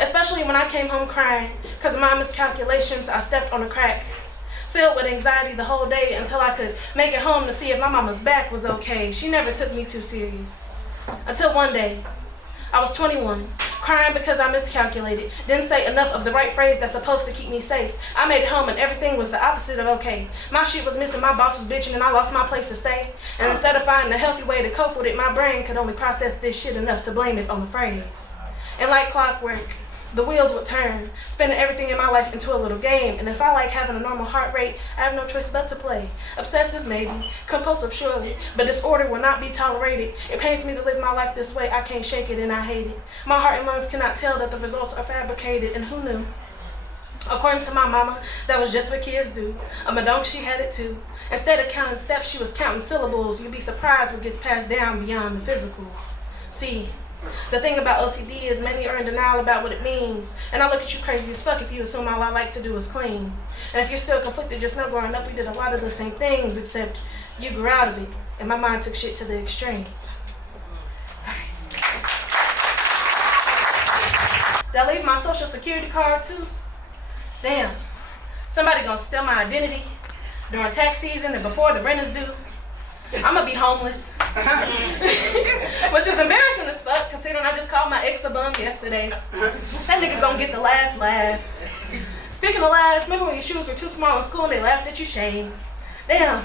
Especially when I came home crying, because of my miscalculations, I stepped on a crack. Filled with anxiety the whole day until I could make it home to see if my mama's back was okay. She never took me too serious. Until one day, I was 21, crying because I miscalculated. Didn't say enough of the right phrase that's supposed to keep me safe. I made it home and everything was the opposite of okay. My shit was missing, my boss was bitching, and I lost my place to stay. And instead of finding a healthy way to cope with it, my brain could only process this shit enough to blame it on the phrase. And like clockwork, the wheels would turn, spinning everything in my life into a little game. And if I like having a normal heart rate, I have no choice but to play. Obsessive, maybe. Compulsive, surely. But disorder will not be tolerated. It pains me to live my life this way. I can't shake it and I hate it. My heart and lungs cannot tell that the results are fabricated. And who knew? According to my mama, that was just what kids do. A madonk, she had it too. Instead of counting steps, she was counting syllables. You'd be surprised what gets passed down beyond the physical. See, the thing about OCD is many are in denial about what it means. And I look at you crazy as fuck if you assume all I like to do is clean. And if you're still conflicted, just know growing up we did a lot of the same things, except you grew out of it. And my mind took shit to the extreme. Did I leave my social security card too? Damn. Somebody gonna steal my identity during tax season and before the rent is due. I'm gonna be homeless. Which is embarrassing as fuck, considering I just called my ex a bum yesterday. That nigga gonna get the last laugh. Speaking of laughs, remember when your shoes were too small in school and they laughed at you? Shame. Damn.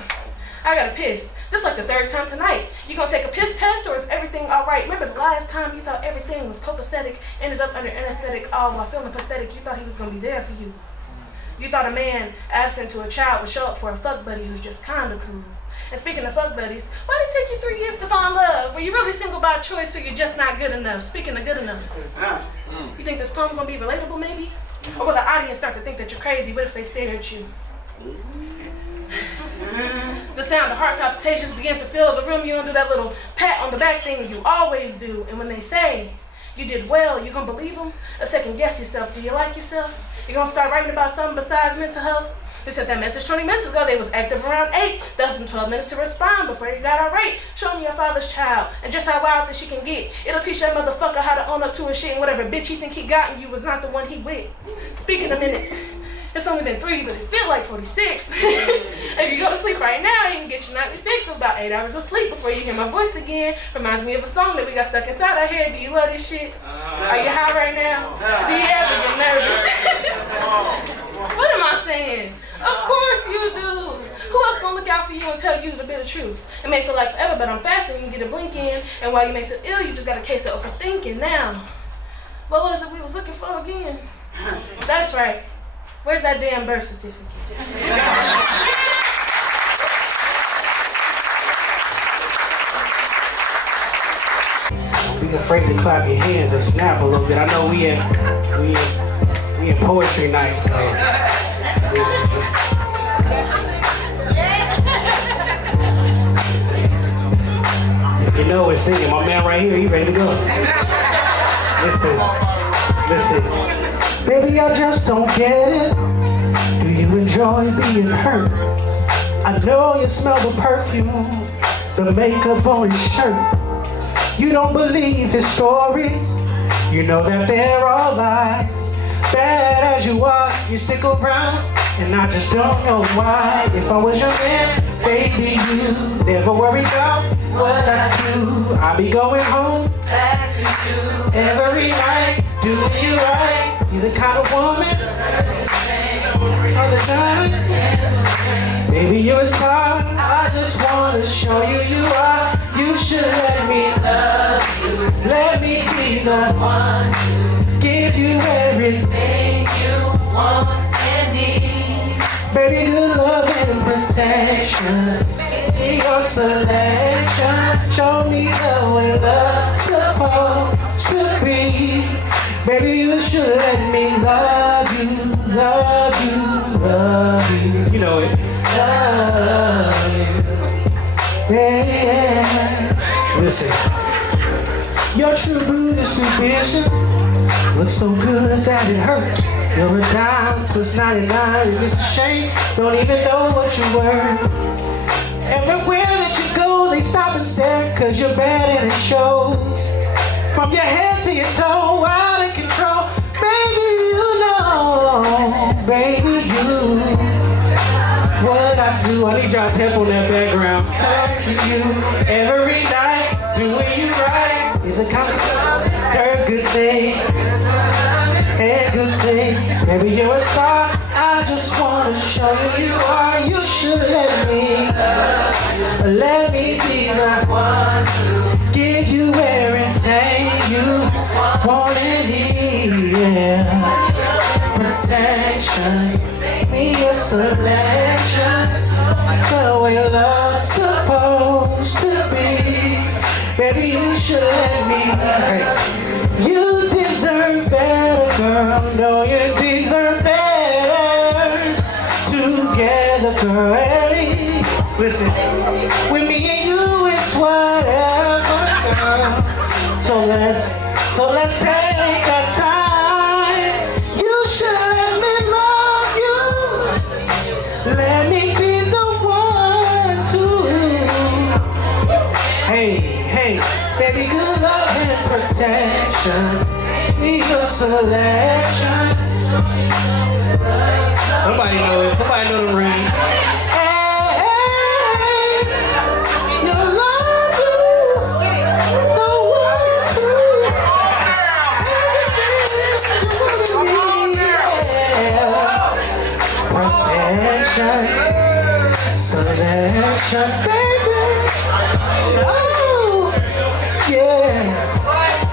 I gotta piss. This is like the third time tonight. You gonna take a piss test or is everything alright? Remember the last time you thought everything was copacetic, ended up under anesthetic, all while feeling pathetic. You thought he was gonna be there for you. You thought a man absent to a child would show up for a fuck buddy who's just kinda cool. And speaking of fuck buddies, why did it take you 3 years to find love? Were you really single by choice or you're just not good enough? Speaking of good enough, you think this poem gonna be relatable maybe? Or will the audience start to think that you're crazy? What if they stare at you? The sound of heart palpitations begin to fill the room. You don't do that little pat on the back thing you always do. And when they say you did well, you gonna believe them? Or second guess yourself? Do you like yourself? You gonna start writing about something besides mental health? They sent that message 20 minutes ago. They was active around 8. Left them 12 minutes to respond before you got irate. Show them your father's child and just how wild that she can get. It'll teach that motherfucker how to own up to his shit, and whatever bitch he think he got in you was not the one he with. Speaking of minutes, it's only been 3, but it feel like 46. If you go to sleep right now, you can get your nightly fix of about 8 hours of sleep before you hear my voice again. Reminds me of a song that we got stuck inside our head. Do you love this shit? Are you high right now? Do you ever get nervous? What am I saying? Of course you do. Who else gonna look out for you and tell you the bitter truth? It may feel like forever, but I'm fasting. You can get a blink in, and while you may feel ill, you just got a case of overthinking. Now, what was it we was looking for again? That's right. Where's that damn birth certificate? Don't be afraid to clap your hands or snap a little bit. I know we in poetry night, so. You know it's singing. My man right here, he ready to go. Listen. Baby, I just don't get it. Do you enjoy being hurt? I know you smell the perfume, the makeup on his shirt. You don't believe his stories. You know that they're all lies. Bad as you are, you stick around, and I just don't know why. If I was your man, baby, you never worry about what I do. I be going home back to you every night, doing you right. You're the kind of woman all the time. Baby, you're a star. I just wanna show you you are. You should let me love you. Let me be the one to give you everything you want and need. Baby, good love and protection. Be your selection. Show me the way love's supposed to be. Baby, you should let me love you, love you, love you. You know it. Love you. Yeah. Listen. Your true blue is too vision. Looks so good that it hurts. You're a dime plus 99. It's a shame. Don't even know what you were. Everywhere that you go, they stop and stare, 'cause you're bad and it shows. From your head to your toe, out of control. Baby, you know, baby, you. What I do, I need y'all's help on that background. Back to you every night, doing you right is a kind of third good thing. And good thing, baby, you're a star. I just wanna show you you are. You should let me be the one to give you everything you want and need. Yeah. Protection, be your selection, the way love's supposed to be. Baby, you should let me. Hey. You deserve better, girl. No, you deserve better. Together, girl. Hey. Listen, with me and you, it's whatever, girl. So let's take our time. You should let me love you. Let me be the one to. Hey, baby, good love and protection. Be your selection. Somebody know it. Somebody know the ring. selection, baby. Oh, yeah.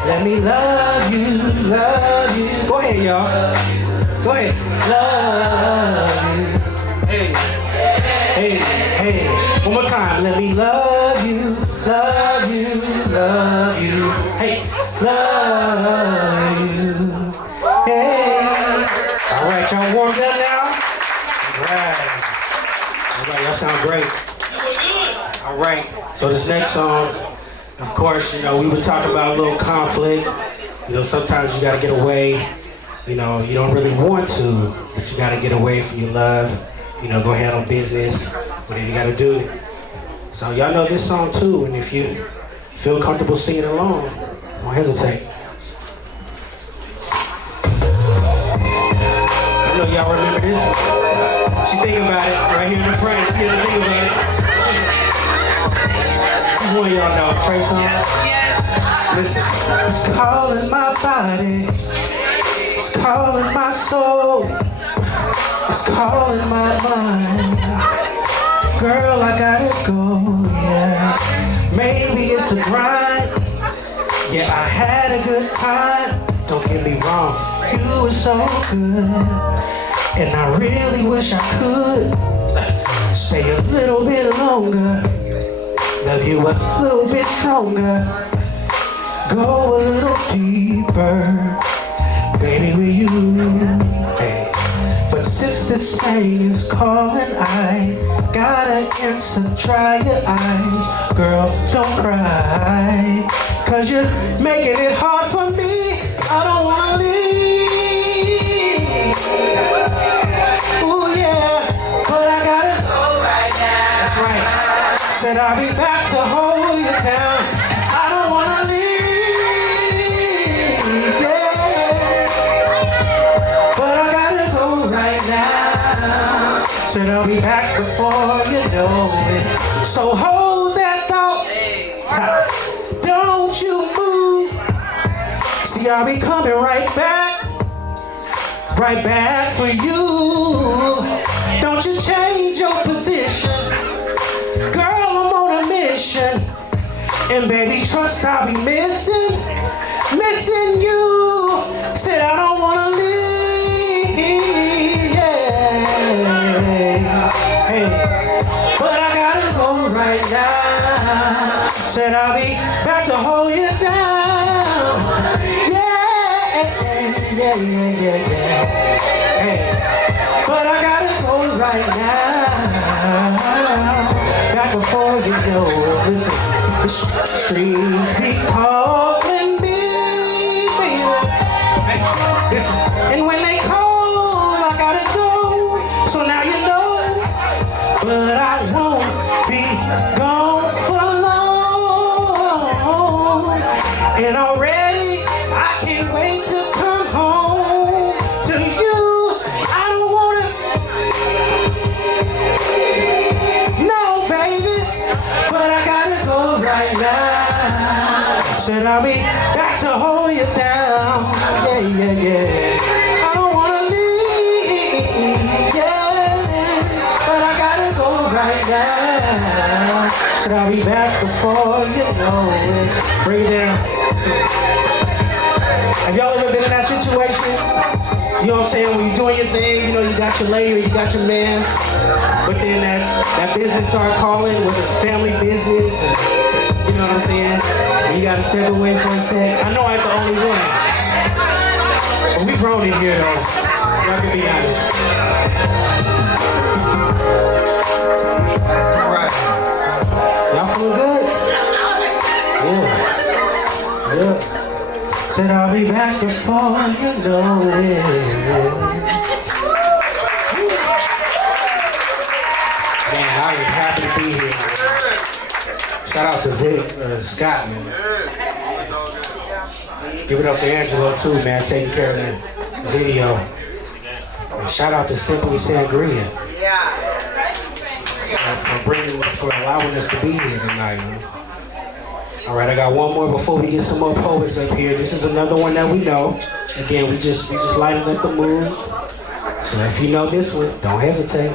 Let me love you, love you. Go ahead, y'all. Go ahead. Love you. Hey, hey, hey. One more time. Let me love you, love you, love you. Hey, love you. Hey. All right, y'all warmed up now? All right, y'all sound great. All right, so this next song, of course, you know, we would talk about a little conflict. You know, sometimes you gotta get away. You know, you don't really want to, but you gotta get away from your love. You know, go handle business, whatever you gotta do. So y'all know this song too, and if you feel comfortable singing along, don't hesitate. I know y'all remember this one. She think about it right here in the front. She didn't think about it. This is one of y'all know. Trey Songz. Listen. It's calling my body. It's calling my soul. It's calling my mind. Girl, I gotta go, yeah. Maybe it's the grind. Yeah, I had a good time. Don't get me wrong. You were so good. And I really wish I could stay a little bit longer. Love you a little bit stronger. Go a little deeper. Baby, with you. Hey. But since this pain is calling, I gotta answer. Dry your eyes. Girl, don't cry. 'Cause you're making it hard for me. I don't wanna leave. Said I'll be back to hold you down. I don't wanna leave, yeah. But I gotta go right now. Said I'll be back before you know it. So hold that thought. Don't you move. See, I'll be coming right back for you. Don't you change your position. And baby, trust I'll be missing you. Said I don't wanna leave, yeah. Hey, but I gotta go right now. Said I'll be back to hold you down. Yeah. Hey, but I gotta go right now. Back before you know it. Listen. The streets be calling me, baby. Listen, and when they call, I gotta go. So now you know, but I won't be gone for long. And already, I can't wait to come home to you. I don't wanna, no, baby, but I gotta go right now. Said I'll be back to hold you down. Yeah. I don't wanna leave, yeah. But I gotta go right now. Said I'll be back before you know it. Bring it down. Have y'all ever been in that situation? You know what I'm saying? When you're doing your thing, you know, you got your lady or you got your man. But then that business start calling, whether it's family business, and, you know what I'm saying? And you gotta step away for a sec. I know I ain't the only one. But we grown in here though. Y'all can be honest. Alright. Y'all feel good? Yeah. Said I'll be back before you know it. Man, I am happy to be here. Shout out to Vic, Scott, man. Give it up to Angelo too, man, taking care of that video. And shout out to Simply Sangria. For allowing us to be here tonight, man. All right, I got one more before we get some more poets up here. This is another one that we know. Again, we just lighten up the mood. So if you know this one, don't hesitate.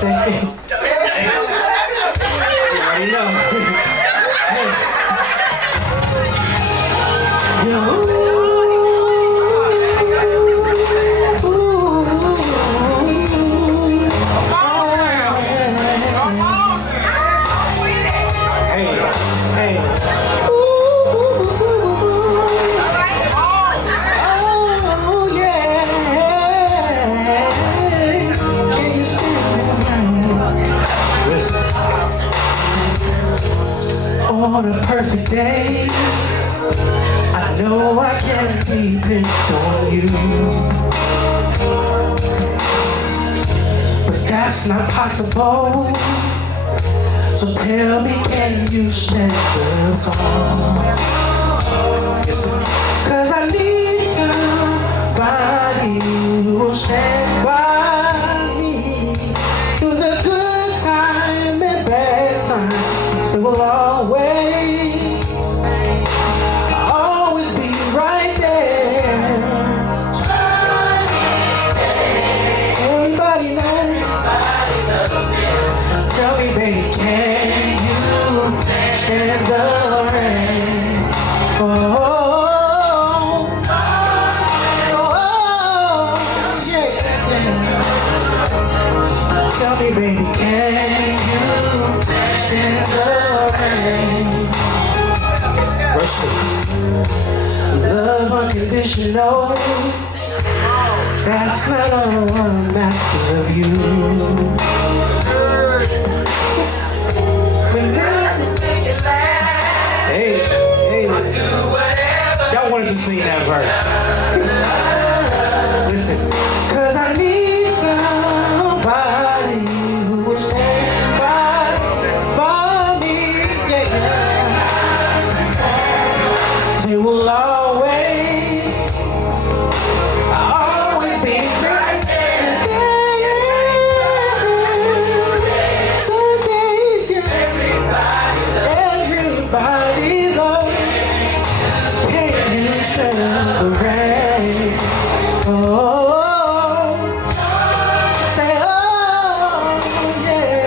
say. You already know. On a perfect day, I know I can depend on you, but that's not possible. So tell me, can you stand the call? Yes, cause I need somebody who will stand by me through the good time and bad time. They will always be right there. Everybody knows. Tell me, baby, can you stand the rain? Tell me, baby, can you stand the rain? Verse 2. Love unconditional, that's not all I'm asking of you. When hey, y'all wanted to sing that verse. Listen, cause I need somebody who will stand by me, yeah. They will always be right there. Some days, everybody loves. Can you stand the rain? Say, oh, yeah.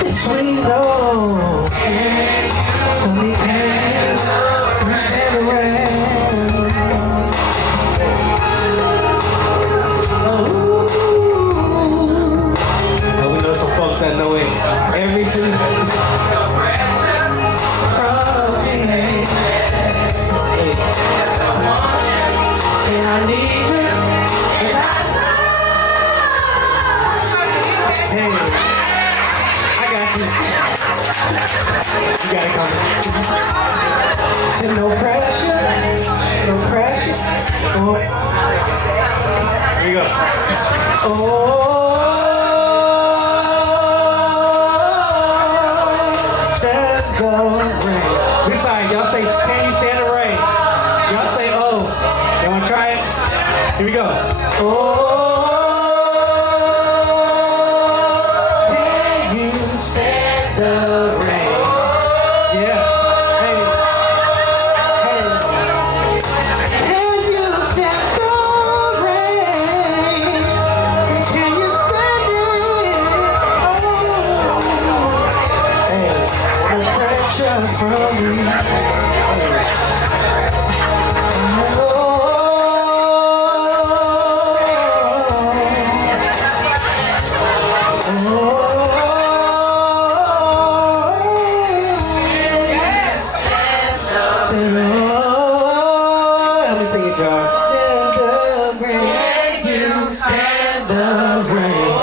This sweet love. Tell me, can you stand the rain? Oh, we know some folks that know it every single from me. Say I need you. Hey, I got you. You got it coming. Say no pressure, no pressure. Oh. Here you go. Stand the rain. We sorry, y'all say, can you stand the rain? Y'all say, oh. You wanna try it? Here we go. Can you stand the rain? Yeah. Hey. Can you stand the rain? Can you stand it? Hey. No pressure from me. Help me sing it, y'all. Stand the rain. Can you stand the rain?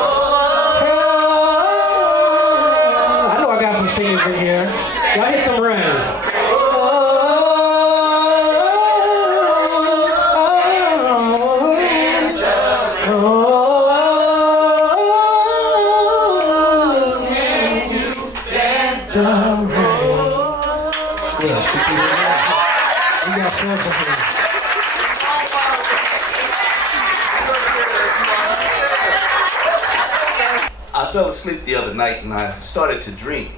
I know I got some singers in here. Y'all hit them runs. Can you stand the rain? Yeah, we got samples here. I fell asleep the other night and I started to dream.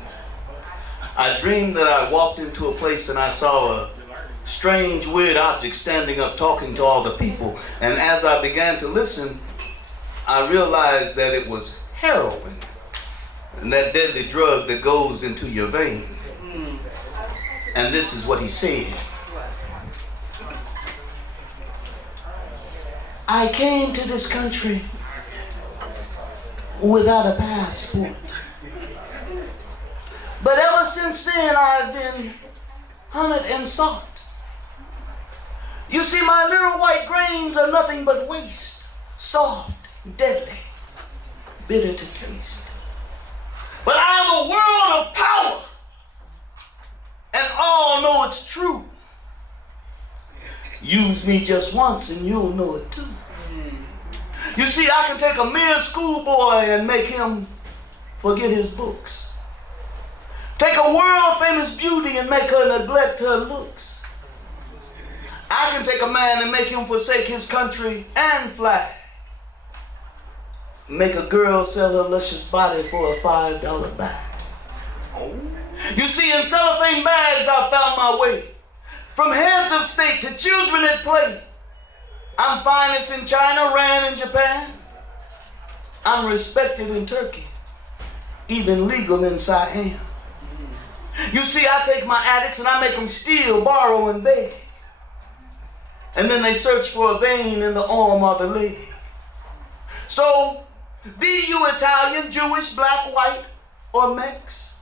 I dreamed that I walked into a place and I saw a strange, weird object standing up talking to all the people. And as I began to listen, I realized that it was heroin, and that deadly drug that goes into your veins. And this is what he said. I came to this country without a passport. But ever since then, I've been hunted and sought. You see, my little white grains are nothing but waste, soft, deadly, bitter to taste. But I am a world of power, and all know it's true. Use me just once and you'll know it too. You see, I can take a mere schoolboy and make him forget his books. Take a world famous beauty and make her neglect her looks. I can take a man and make him forsake his country and flag. Make a girl sell her luscious body for a $5 bag. You see, in cellophane bags I found my way. From heads of state to children at play. I'm finest in China, Iran, and Japan. I'm respected in Turkey, even legal in Siam. You see, I take my addicts and I make them steal, borrow, and beg. And then they search for a vein in the arm or the leg. So, be you Italian, Jewish, black, white, or Mex,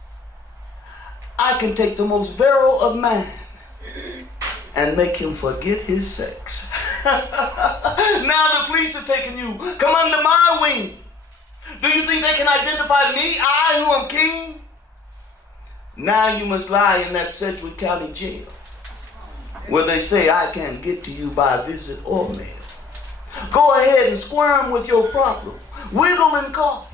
I can take the most virile of man and make him forget his sex. Now the police have taken you. Come under my wing. Do you think they can identify me, I who am king? Now you must lie in that Sedgwick County jail, where they say I can't get to you by visit or mail. Go ahead and squirm with your problem. Wiggle and cough.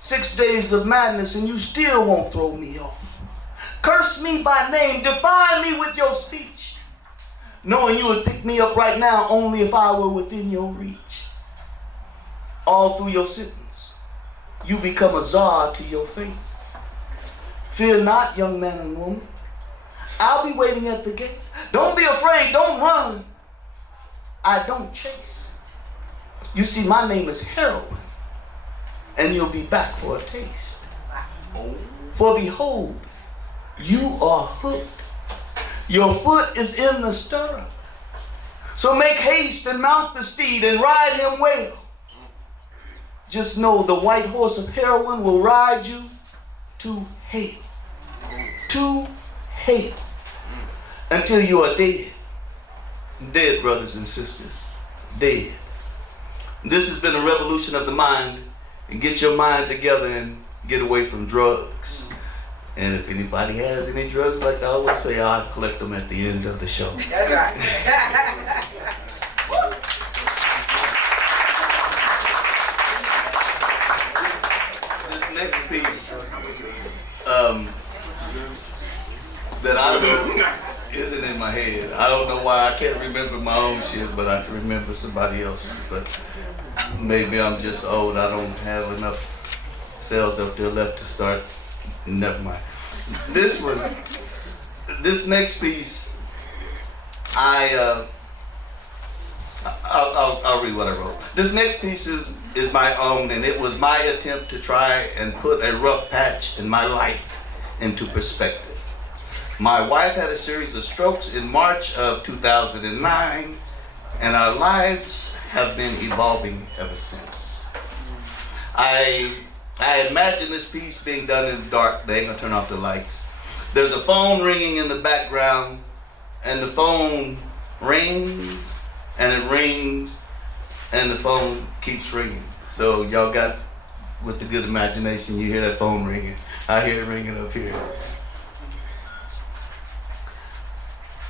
6 days of madness and you still won't throw me off. Curse me by name, defy me with your speech, knowing you would pick me up right now only if I were within your reach. All through your sentence, you become a czar to your fate. Fear not, young man and woman. I'll be waiting at the gate. Don't be afraid, don't run. I don't chase. You see, my name is heroin, and you'll be back for a taste. For behold, you are hooked. Your foot is in the stirrup. So make haste and mount the steed and ride him well. Just know the white horse of heroin will ride you to hell. To hell. Until you are dead. Dead, brothers and sisters. Dead. This has been a revolution of the mind. And get your mind together and get away from drugs. And if anybody has any drugs, like I always say, I'll collect them at the end of the show. That's right. This next piece that I wrote isn't in my head. I don't know why I can't remember my own shit, but I can remember somebody else's. But maybe I'm just old. I don't have enough cells up there left to start. Never mind. This one, this next piece, I'll read what I wrote. This next piece is my own, and it was my attempt to try and put a rough patch in my life into perspective. My wife had a series of strokes in March of 2009, and our lives have been evolving ever since. I imagine this piece being done in the dark. They ain't gonna turn off the lights. There's a phone ringing in the background, and the phone rings, and it rings, and the phone keeps ringing. So y'all got, with the good imagination, you hear that phone ringing. I hear it ringing up here.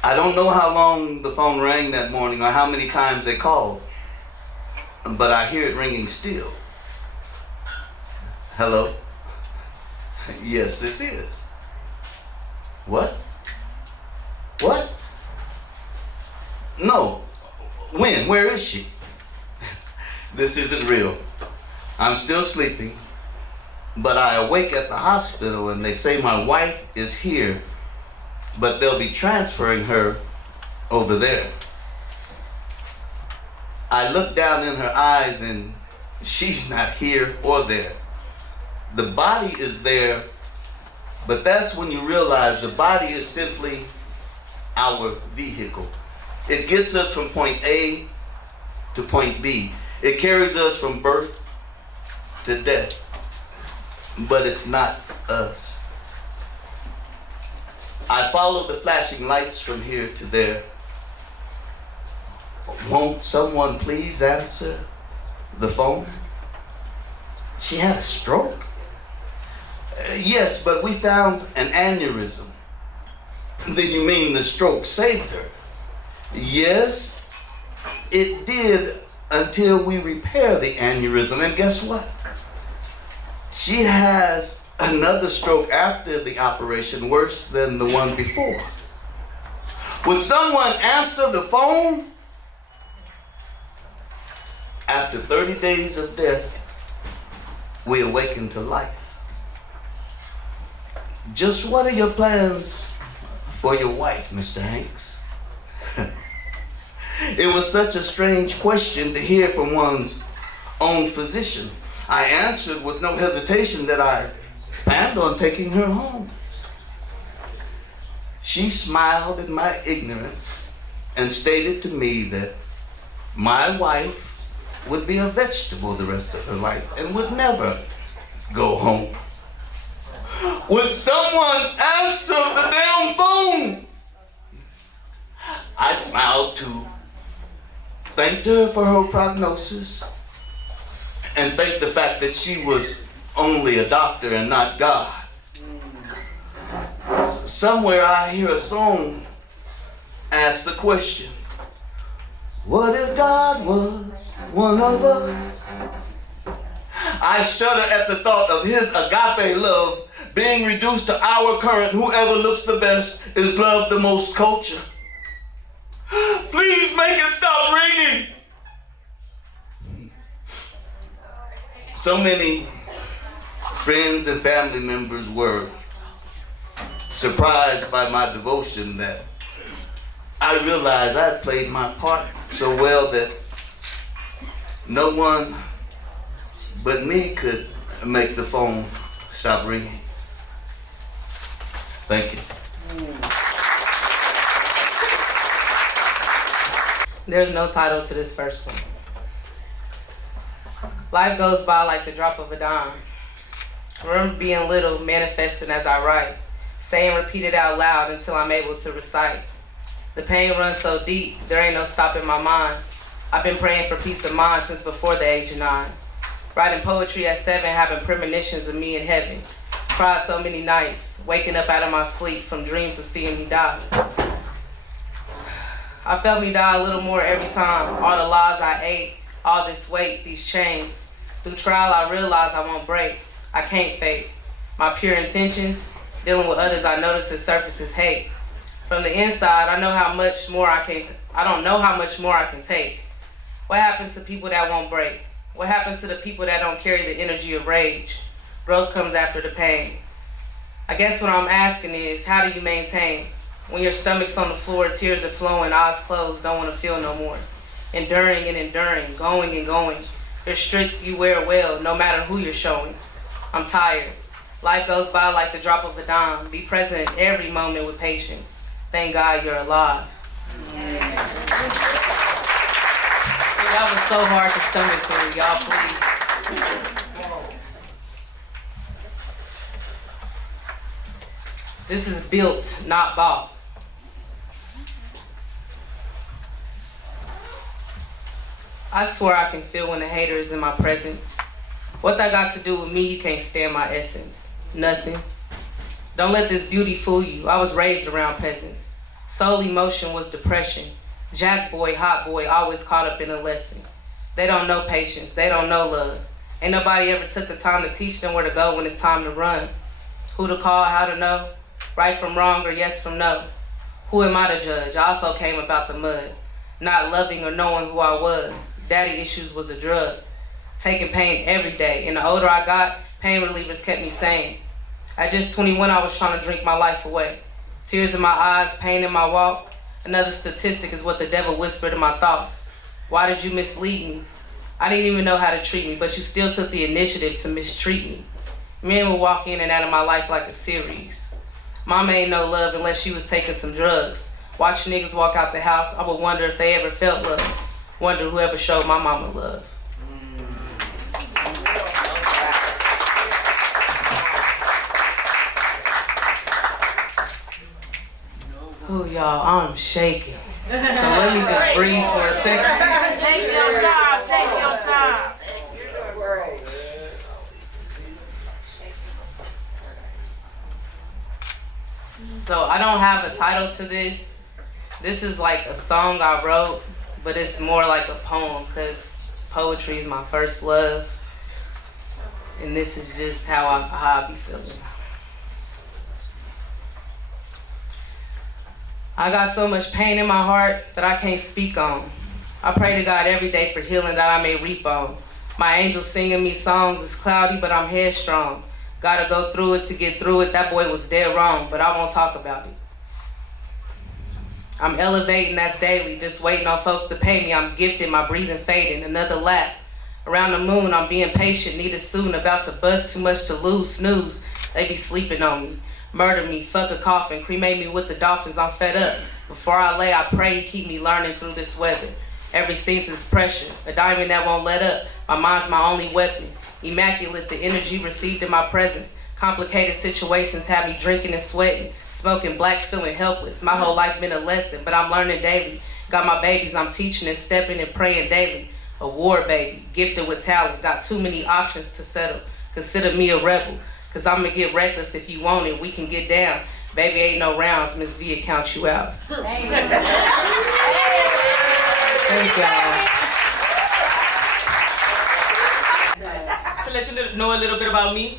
I don't know how long the phone rang that morning or how many times they called, but I hear it ringing still. Hello? Yes, this is. What? What? No. When? Where is she? This isn't real. I'm still sleeping, but I awake at the hospital and they say my wife is here, but they'll be transferring her over there. I look down in her eyes and she's not here or there. The body is there, but that's when you realize the body is simply our vehicle. It gets us from point A to point B. It carries us from birth to death, but it's not us. I follow the flashing lights from here to there. Won't someone please answer the phone? She had a stroke. Yes, but we found an aneurysm. Then you mean the stroke saved her? Yes, it did until we repair the aneurysm. And guess what? She has another stroke after the operation, worse than the one before. Would someone answer the phone? After 30 days of death, we awaken to life. Just what are your plans for your wife, Mr. Hanks? It was such a strange question to hear from one's own physician. I answered with no hesitation that I planned on taking her home. She smiled at my ignorance and stated to me that my wife would be a vegetable the rest of her life and would never go home. Would someone answer the damn phone? I smiled too, thanked her for her prognosis, and thanked the fact that she was only a doctor and not God. Somewhere I hear a song ask the question, what if God was one of us? I shudder at the thought of his agape love being reduced to our current whoever looks the best is loved the most culture. Please make it stop ringing. So many friends and family members were surprised by my devotion that I realized I played my part so well that no one but me could make the phone stop ringing. Thank you. There's no title to this first one. Life goes by like the drop of a dime. I remember being little, manifesting as I write, saying repeat it out loud until I'm able to recite. The pain runs so deep, there ain't no stopping my mind. I've been praying for peace of mind since before the age of 9. Writing poetry at 7, having premonitions of me in heaven. Cried so many nights, waking up out of my sleep from dreams of seeing me die. I felt me die a little more every time. All the lies I ate, all this weight, these chains. Through trial I realized I won't break. I can't fake. My pure intentions, dealing with others I notice it surfaces hate. From the inside, I know how much more I don't know how much more I can take. What happens to people that won't break? What happens to the people that don't carry the energy of rage? Growth comes after the pain. I guess what I'm asking is, how do you maintain? When your stomach's on the floor, tears are flowing, eyes closed, don't want to feel no more. Enduring and enduring, going and going. Your strength you wear well, no matter who you're showing. I'm tired. Life goes by like the drop of a dime. Be present in every moment with patience. Thank God you're alive. That was so hard to stomach through. Y'all, please. This is built, not bought. I swear I can feel when the hater is in my presence. What that got to do with me, you can't stand my essence. Nothing. Don't let this beauty fool you. I was raised around peasants. Sole emotion was depression. Jack boy, hot boy, always caught up in a lesson. They don't know patience. They don't know love. Ain't nobody ever took the time to teach them where to go when it's time to run. Who to call, how to know. Right from wrong or yes from no. Who am I to judge? I also came about the mud. Not loving or knowing who I was. Daddy issues was a drug. Taking pain every day. And the older I got, pain relievers kept me sane. At just 21, I was trying to drink my life away. Tears in my eyes, pain in my walk. Another statistic is what the devil whispered in my thoughts. Why did you mislead me? I didn't even know how to treat me, but you still took the initiative to mistreat me. Men would walk in and out of my life like a series. Mama ain't no love unless she was taking some drugs. Watching niggas walk out the house, I would wonder if they ever felt love. Wonder whoever showed my mama love. Oh, y'all, I'm shaking. So let me just breathe for a second. Take your time, take your time. So I don't have a title to this. This is like a song I wrote, but it's more like a poem because poetry is my first love. And this is just how I be feeling. I got so much pain in my heart that I can't speak on. I pray to God every day for healing that I may reap on. My angel singing me songs is cloudy, but I'm headstrong. Gotta go through it to get through it. That boy was dead wrong, but I won't talk about it. I'm elevating, that's daily. Just waiting on folks to pay me. I'm gifted, my breathing fading. Another lap. Around the moon, I'm being patient. Need it soon, about to bust, too much to lose. Snooze, they be sleeping on me. Murder me, fuck a coffin. Cremate me with the dolphins, I'm fed up. Before I lay, I pray you keep me learning through this weather. Every sense is pressure, a diamond that won't let up. My mind's my only weapon. Immaculate, the energy received in my presence. Complicated situations have me drinking and sweating. Smoking blacks, feeling helpless. My whole life been a lesson, but I'm learning daily. Got my babies, I'm teaching and stepping and praying daily. A war baby, gifted with talent. Got too many options to settle. Consider me a rebel, cause I'ma get reckless if you want it. We can get down. Baby, ain't no rounds. Miss V will count you out. Thank y'all. To let you know a little bit about me,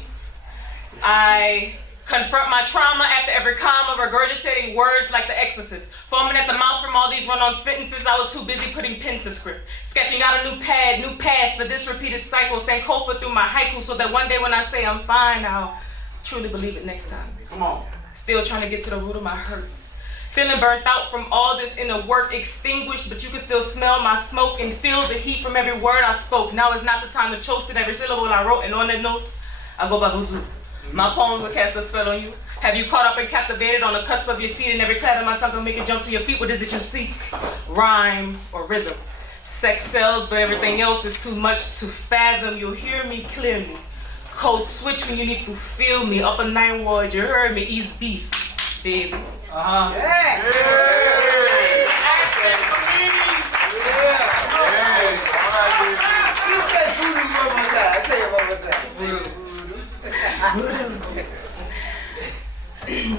I confront my trauma after every comma, regurgitating words like The Exorcist. Foaming at the mouth from all these run-on sentences, I was too busy putting pen to script. Sketching out a new path for this repeated cycle. Sankofa through my haiku so that one day when I say I'm fine, I'll truly believe it next time. Come on. Still trying to get to the root of my hurts. Feeling burnt out from all this inner work, extinguished, but you can still smell my smoke and feel the heat from every word I spoke. Now is not the time to choke with every syllable I wrote, and on that note, I go by voodoo. My poems will cast a spell on you. Have you caught up and captivated on the cusp of your seat, and every clap of my tongue will make it jump to your feet? What is it you seek? Rhyme or rhythm? Sex sells, but everything else is too much to fathom. You'll hear me clearly. Code switch when you need to feel me. Upper 9 ward, you heard me. East Beast, baby. Yeah. She said voodoo one more time. Say it one more time.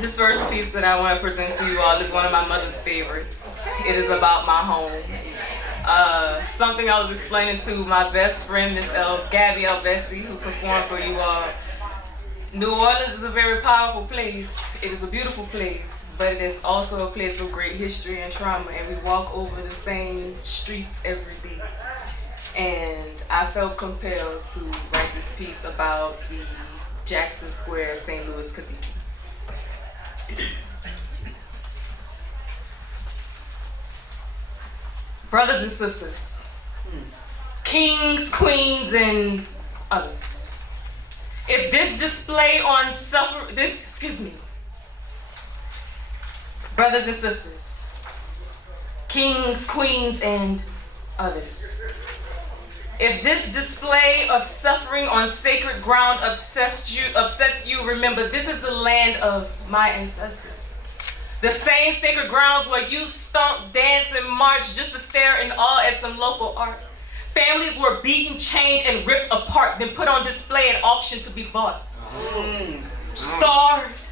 This first piece that I want to present to you all is one of my mother's favorites. It is about my home. Something I was explaining to my best friend, Miss Gabby Alvesi, who performed for you all. New Orleans is a very powerful place. It is a beautiful place, but it is also a place of great history and trauma, and we walk over the same streets every day. And I felt compelled to write this piece about the Jackson Square St. Louis Cathedral. Brothers and sisters, kings, queens, and others. If this display on brothers and sisters, kings, queens, and others. If this display of suffering on sacred ground upsets you, remember this is the land of my ancestors. The same sacred grounds where you stomp, dance, and march just to stare in awe at some local art. Families were beaten, chained, and ripped apart, then put on display at auction to be bought. Starved,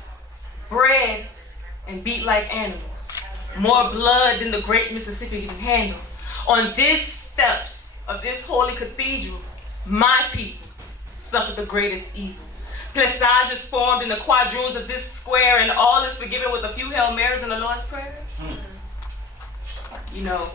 bred, and beat like animals. More blood than the great Mississippi can handle. On these steps of this holy cathedral, my people suffered the greatest evil. Plesages formed in the quadroons of this square, and all is forgiven with a few Hail Marys and the Lord's Prayer. You know,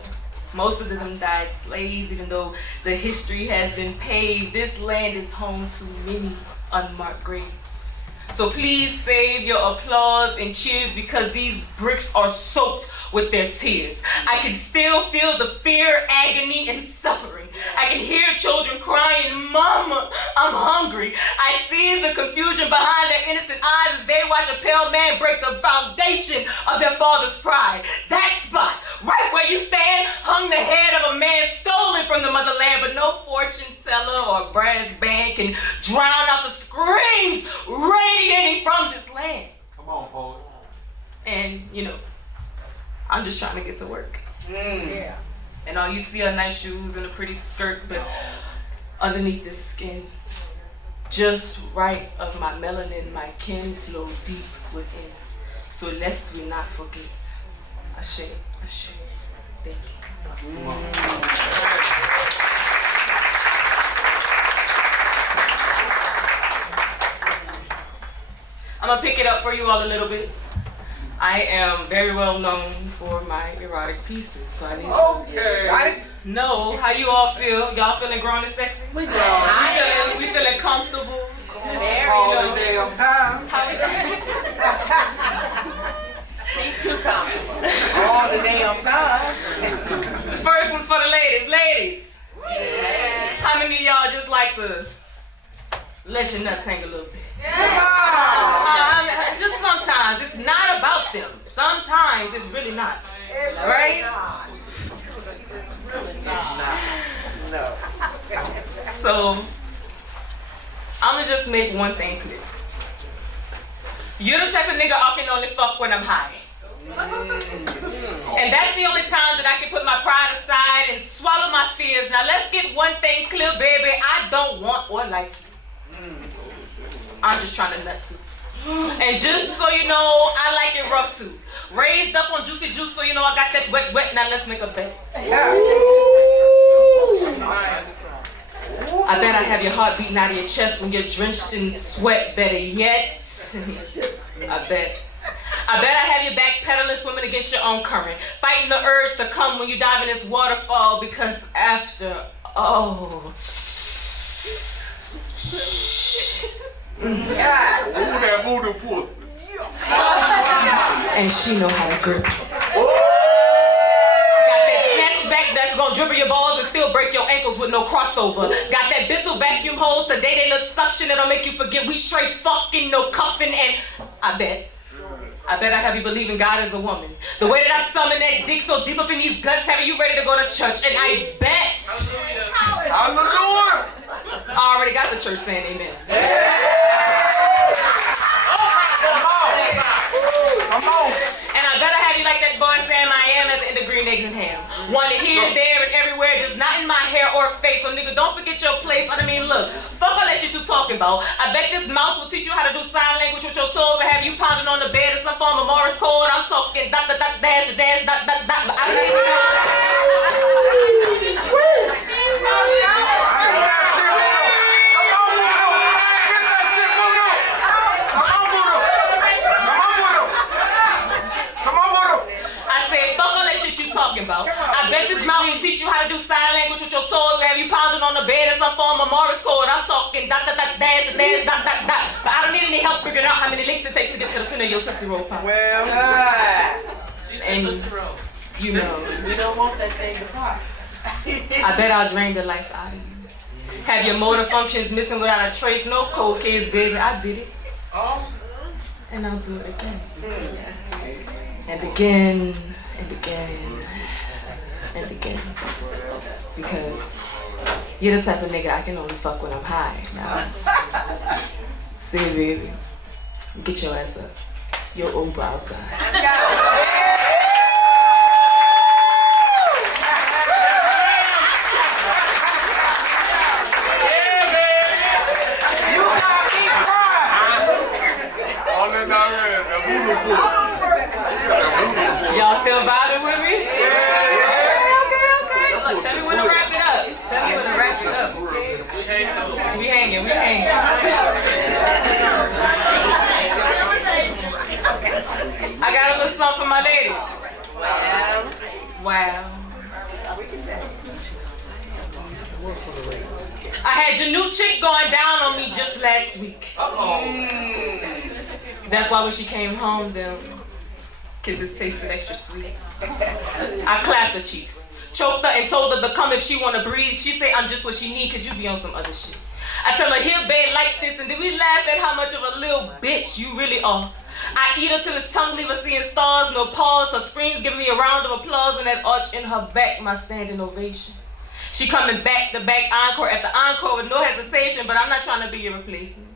most of them died slaves, even though the history has been paved. This land is home to many unmarked graves. So please save your applause and cheers, because these bricks are soaked with their tears. I can still feel the fear, agony, and suffering. I can hear children crying, "Mama, I'm hungry." I see the confusion behind their innocent eyes as they watch a pale man break the foundation of their father's pride. That spot, right where you stand, hung the head of a man stolen from the motherland, but no fortune teller or brass band can drown out the screams radiating from this land. Come on, poet. And, I'm just trying to get to work. Yeah. And all you see are nice shoes and a pretty skirt, but underneath this skin, just right of my melanin, my kin flow deep within. So lest we not forget. Ashe, ashe. Thank you. I'm gonna pick it up for you all a little bit. I am very well known for my erotic pieces, so I need some. Okay. No, how you all feel? Y'all feeling grown and sexy? We grown. We feeling comfortable. All the damn time. How we Ain't too comfortable. All the damn time. The first one's for the ladies. Ladies, how many of y'all just like to let your nuts hang a little bit? Just sometimes. It's not about them. Sometimes it's really not. Right? No. So, I'm gonna just make one thing clear. You're the type of nigga I can only fuck when I'm high. And that's the only time that I can put my pride aside and swallow my fears. Now let's get one thing clear, baby. I don't want or like you. I'm just trying to nut too. And just so you know, I like it rough too. Raised up on juicy juice, so you know I got that wet. Now let's make a bet. I bet I have your heart beating out of your chest when you're drenched in sweat. Better yet, I bet I have your back pedaling, swimming against your own current, fighting the urge to come when you dive in this waterfall. Because after, that voodoo pussy. And she know how to grip. Got that snatchback that's gonna dribble your balls and still break your ankles with no crossover. Got that Bissell vacuum hose today they look suction that'll make you forget we straight fucking, no cuffing. And I bet I have you believing God is a woman. The way that I summon that dick so deep up in these guts, having you ready to go to church. And I bet Hallelujah. I already got the church saying amen. Come on. And I better have you like that boy Sam I am at the end of Green Eggs and Ham. Wanted here, there, and everywhere, just not in my hair or face. So nigga, don't forget your place. Look, fuck all that shit you talking about. I bet this mouth will teach you how to do sign language with your toes and have you pounding on the bed in some form of Morse code. I'm talking dot, dot, dot, dash, dash, dot, dot, dot. But I don't even about. I bet this mouth will teach you how to do sign language with your toes and have you pounding on the bed in some form of Morse code. I'm talking dot, dot, dot, dash, dash, dot, dot, dot. But I don't need any help figuring out how many links it takes to get to the center of your Tootsie Roll pop. Well, and you know, we don't want that thing to pop. I bet I'll drain the life out of you. Have your motor functions missing without a trace. No cold case, baby. I did it. And I'll do it again. And again. And again. And again. Because you're the type of nigga I can only fuck when I'm high. Now, see, baby, get your ass up. You're over outside. Y'all still vibing with me? Okay. Look, tell me when to wrap it up. Tell me when to wrap it up. We hanging. I got a little something for my ladies. Wow. I had your new chick going down on me just last week. That's why when she came home, them kisses tasted extra sweet. I clapped her cheeks, choked her and told her to come if she wanna breathe. She say I'm just what she need cause you be on some other shit. I tell her, here, babe, like this, and then we laugh at how much of a little bitch you really are. I eat her till his tongue leave her seeing stars, no pause. Her screams give me a round of applause, and that arch in her back, my standing ovation. She coming back to back, encore after encore with no hesitation, but I'm not trying to be your replacement.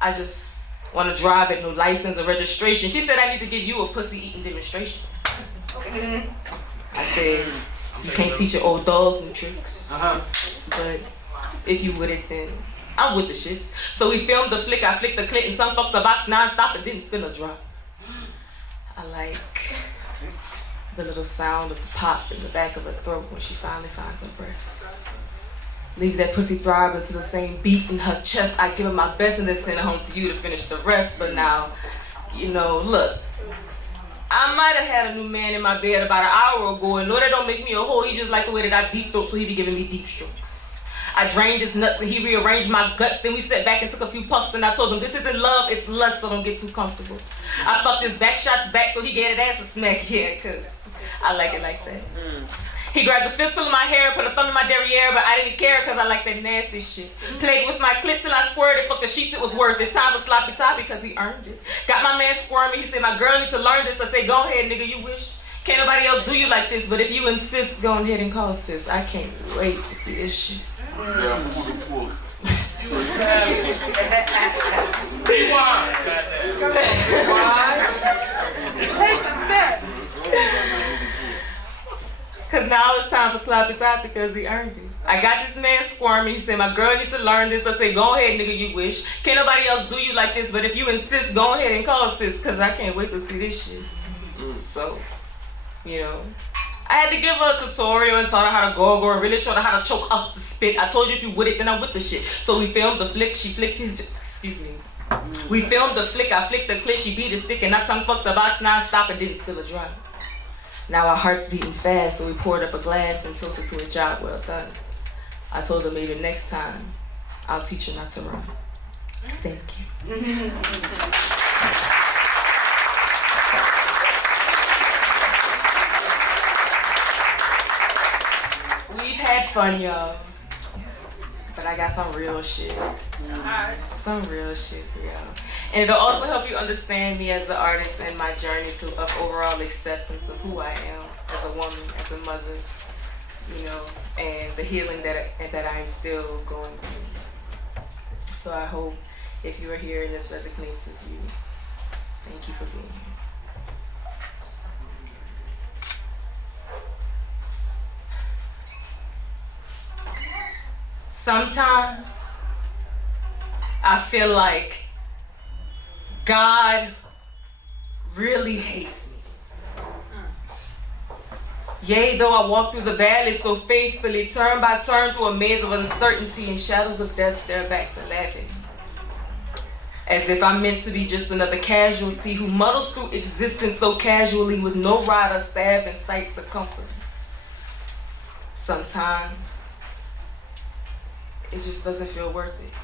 I just want to drive at no license or registration. She said I need to give you a pussy eating demonstration. I said, you can't teach an old dog new tricks, but if you with it, then I'm with the shits. So we filmed the flick, I flicked the clit and tongue fucked the box non-stop and didn't spill a drop. I like the little sound of the pop in the back of her throat when she finally finds her breath. Leave that pussy throbbing to the same beat in her chest. I give her my best and then send her home to you to finish the rest. But now, you know, look, I might have had a new man in my bed about an hour ago, and no, that don't make me a hoe. He just like the way that I deep throat, so he be giving me deep strokes. I drained his nuts and he rearranged my guts. Then we sat back and took a few puffs and I told him, this isn't love, it's lust, so don't get too comfortable. I fucked his back shots back so he gave his ass a smack, yeah, cause I like it like that. He grabbed a fistful of my hair, put a thumb in my derriere, but I didn't care cause I like that nasty shit. Played with my clit till I squirted, fuck the sheets, it was worth it. Time for sloppy toppy cause he earned it. Got my man squirming, he said, my girl need to learn this. I say, go ahead nigga, you wish. Can't nobody else do you like this, but if you insist, go ahead and call sis. I can't wait to see this shit. Cause now it's time for sloppy top because he earned it. I got this man squirming. He said, my girl needs to learn this. I say, go ahead, nigga, you wish. Can't nobody else do you like this, but if you insist, go ahead and call sis, cause I can't wait to see this shit. So, you know, I had to give her a tutorial and taught her how to go and really showed her how to choke up the spit. I told you if you with it, then I'm with the shit. So we filmed the flick, she flicked his, excuse me. We filmed the flick, I flicked the clit, she beat the stick, and I tongue fucked the box non-stop and didn't spill a drop. Now our hearts beating fast, so we poured up a glass and toasted to a job well done. I told her maybe next time, I'll teach her not to run. Thank you. We've had fun, y'all, but I got some real shit. Some real shit for y'all. And it'll also help you understand me as an artist and my journey of overall acceptance of who I am as a woman, as a mother, you know, and the healing that I'm still going through. So I hope if you are here and this resonates with you, thank you for being here. Sometimes I feel like God really hates me. Yea, though I walk through the valley so faithfully, turn by turn through a maze of uncertainty and shadows of death stare back to laugh at me. As if I'm meant to be just another casualty who muddles through existence so casually with no rod or staff in sight to comfort me. Sometimes it just doesn't feel worth it.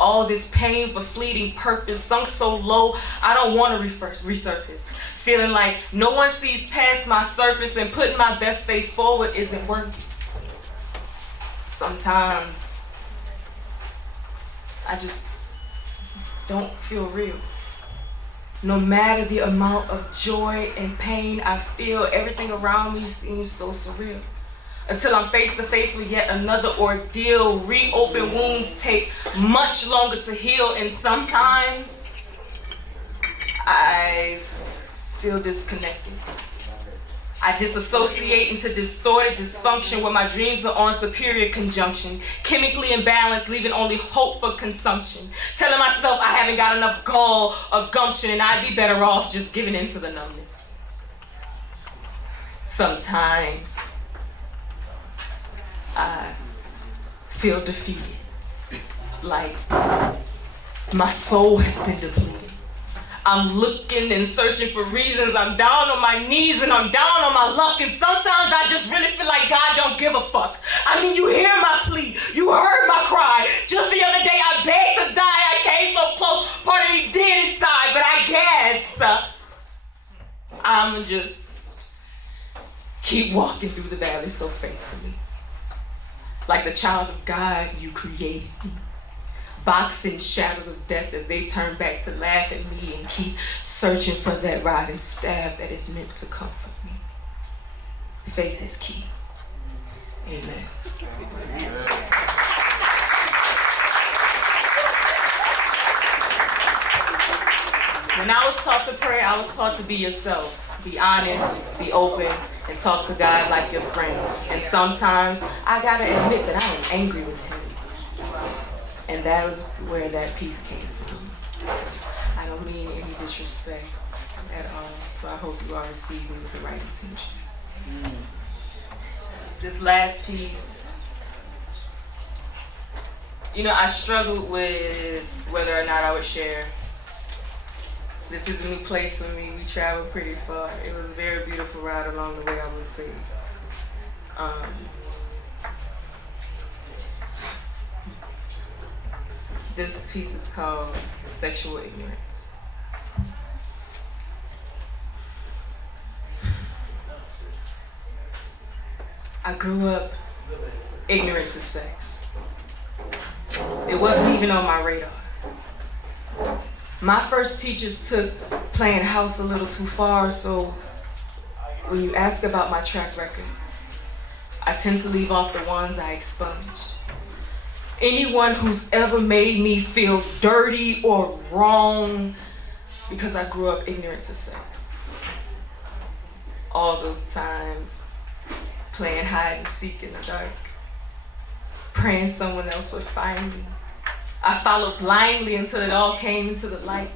All this pain for fleeting purpose, sunk so low, I don't want to resurface. Feeling like no one sees past my surface and putting my best face forward isn't working. Sometimes I just don't feel real. No matter the amount of joy and pain I feel, everything around me seems so surreal. Until I'm face to face with yet another ordeal. Reopen wounds take much longer to heal, and sometimes I feel disconnected. I disassociate into distorted dysfunction where my dreams are on superior conjunction, chemically imbalanced, leaving only hope for consumption. Telling myself I haven't got enough gall or gumption and I'd be better off just giving in to the numbness. Sometimes I feel defeated, like my soul has been depleted. I'm looking and searching for reasons. I'm down on my knees and I'm down on my luck, and sometimes I just really feel like God don't give a fuck. I mean, you hear my plea, you heard my cry. Just the other day I begged to die, I came so close, part of me did inside, but I guess I'm just Keep walking through the valley so faithfully. Like the child of God, you created me. Boxing shadows of death as they turn back to laugh at me and keep searching for that rod and staff that is meant to comfort me. Faith is key. Amen. When I was taught to pray, I was taught to be yourself. Be honest, be open, and talk to God like your friend. And sometimes I gotta admit that I am angry with him. And that was where that peace came from. So I don't mean any disrespect at all. So I hope you are receiving with the right intention. This last piece, you know, I struggled with whether or not I would share. This is a new place for me. We traveled pretty far. It was a very beautiful ride along the way, I would say. This piece is called Sexual Ignorance. I grew up ignorant to sex. It wasn't even on my radar. My first teachers took playing house a little too far, so when you ask about my track record, I tend to leave off the ones I expunged. Anyone who's ever made me feel dirty or wrong because I grew up ignorant to sex. All those times playing hide and seek in the dark, praying someone else would find me. I followed blindly until it all came into the light.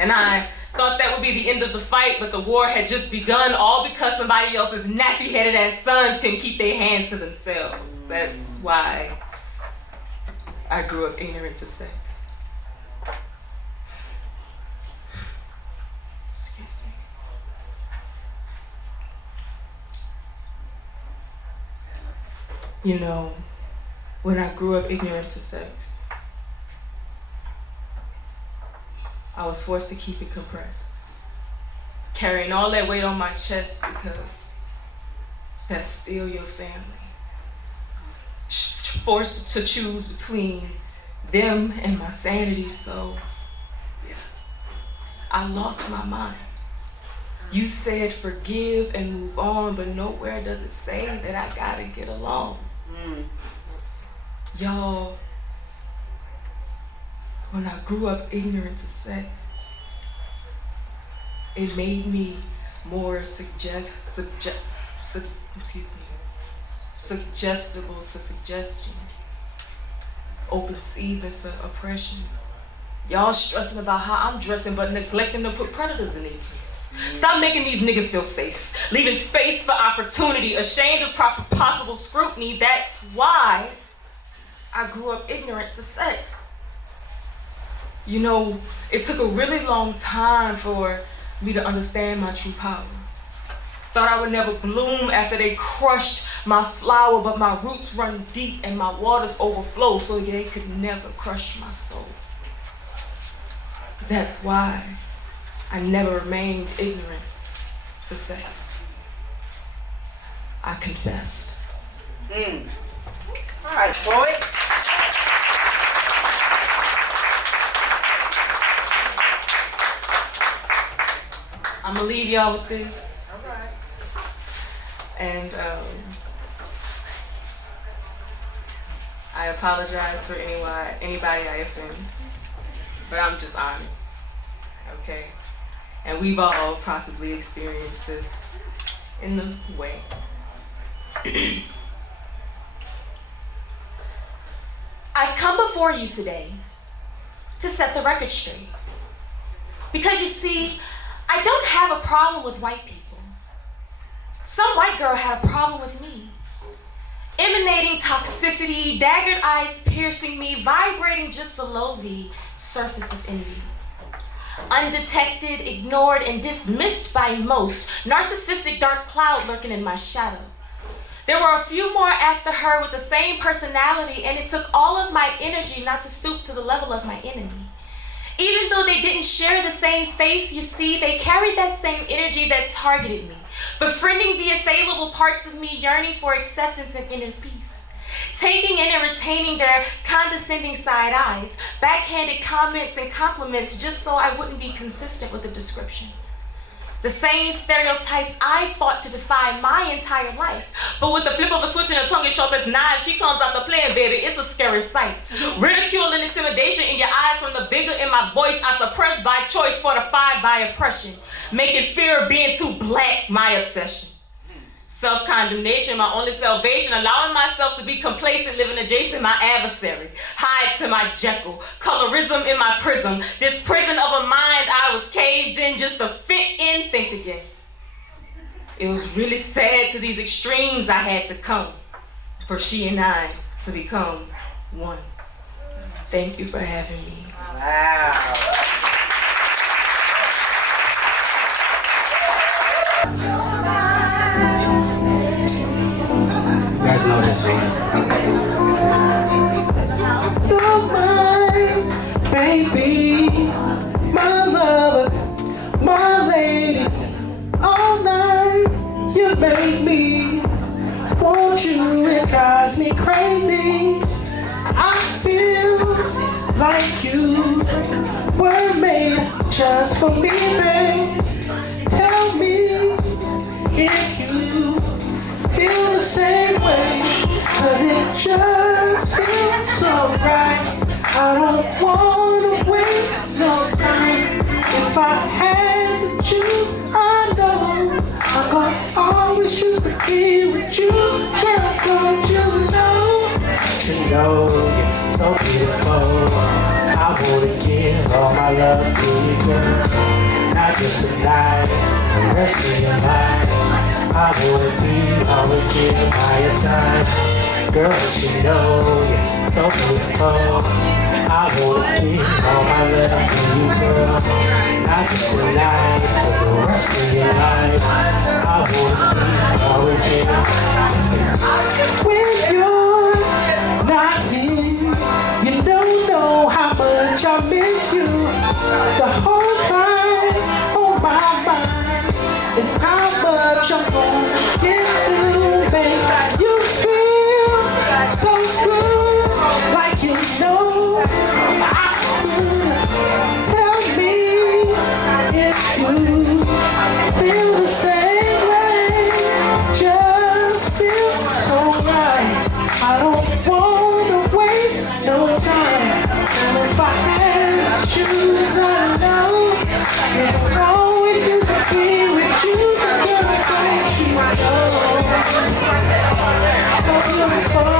And I thought that would be the end of the fight, but the war had just begun, all because somebody else's nappy-headed ass sons couldn't keep their hands to themselves. That's why I grew up ignorant to sex. Excuse me. You know, when I grew up ignorant to sex, I was forced to keep it compressed, carrying all that weight on my chest because that's still your family. Forced to choose between them and my sanity, so I lost my mind. You said forgive and move on, but nowhere does it say that I gotta get along. Y'all, when I grew up ignorant to sex, it made me more suggestible to suggestions. Open season for oppression. Y'all stressing about how I'm dressing but neglecting to put predators in their place. Stop making these niggas feel safe. Leaving space for opportunity, ashamed of possible scrutiny. That's why I grew up ignorant to sex. You know, it took a really long time for me to understand my true power. Thought I would never bloom after they crushed my flower, but my roots run deep and my waters overflow so they could never crush my soul. That's why I never remained ignorant to sex. I confessed. All right, boy. I'm gonna leave y'all with this. All right. And I apologize for anybody I offend, but I'm just honest, okay? And we've all possibly experienced this in the way. I've come before you today to set the record straight. Because you see, I don't have a problem with white people. Some white girl had a problem with me. Emanating toxicity, daggered eyes piercing me, vibrating just below the surface of envy. Undetected, ignored, and dismissed by most. Narcissistic dark cloud lurking in my shadow. There were a few more after her with the same personality, and it took all of my energy not to stoop to the level of my enemy. Even though they didn't share the same face, you see, they carried that same energy that targeted me. befriending the assailable parts of me yearning for acceptance and inner peace, taking in and retaining their condescending side eyes, backhanded comments and compliments just so I wouldn't be consistent with the description. The same stereotypes I fought to defy my entire life. But with the flip of a switch and a tongue as sharp as knives, she comes out the playing, baby. It's a scary sight. Ridicule and intimidation in your eyes from the vigor in my voice. I suppress by choice, fortified by oppression. Making fear of being too black my obsession. Self-condemnation, my only salvation, allowing myself to be complacent, living adjacent my adversary, hide to my Jekyll, colorism in my prism, this prison of a mind I was caged in just to fit in, think again. It was really sad to these extremes I had to come, for she and I to become one. Thank you for having me. Wow. You guys know this, You're my baby, my lover, my lady. All night you make me want you. It drives me crazy. I feel like you were made just for me, babe. Tell me if you feel the same way, 'cause it just feels so right. I don't wanna waste no time. If I had to choose, I know I'm gonna always choose to be with you. Girl, don't you know? You know you're so beautiful. I wanna give all my love to you, girl. Not just tonight, the rest of your life. I wanna be always here by your side. Girl, you know you're so beautiful. I wanna give all my love to you, girl. Not just tonight, for the rest of your life. I wanna be always here. When you're not here, you don't know how much I miss you. The whole time on my mind is how much I'm gonna get to, babe. You feel so good, like you know I could. Tell me if you feel the same way. Just feel so right. I don't wanna waste no time. And if I had to choose, I know it would always just be with you. Girl, don't you know? So beautiful.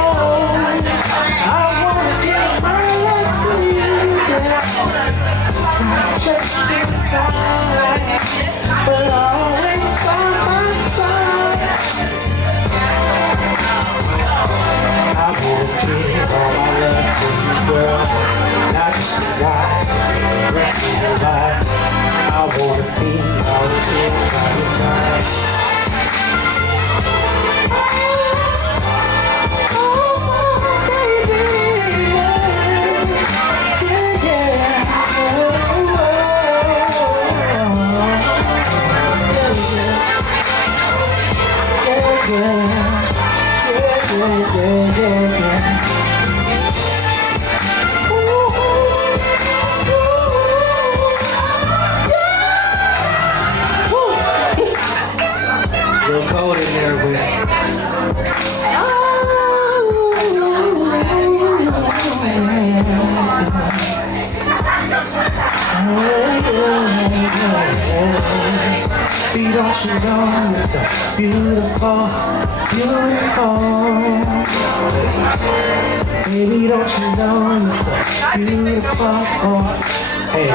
I wanna give my life to you, yeah. Just to find, but always by my side. I wanna give all my love to you, girl. Not just tonight, the rest of your life. I wanna be always here by your side. Oh, my baby, yeah, yeah, yeah. Oh, yeah, yeah, yeah, yeah, yeah. Little cold in there with Baby, don't you know you're so beautiful, beautiful. Baby, don't you know you're so beautiful. Hey,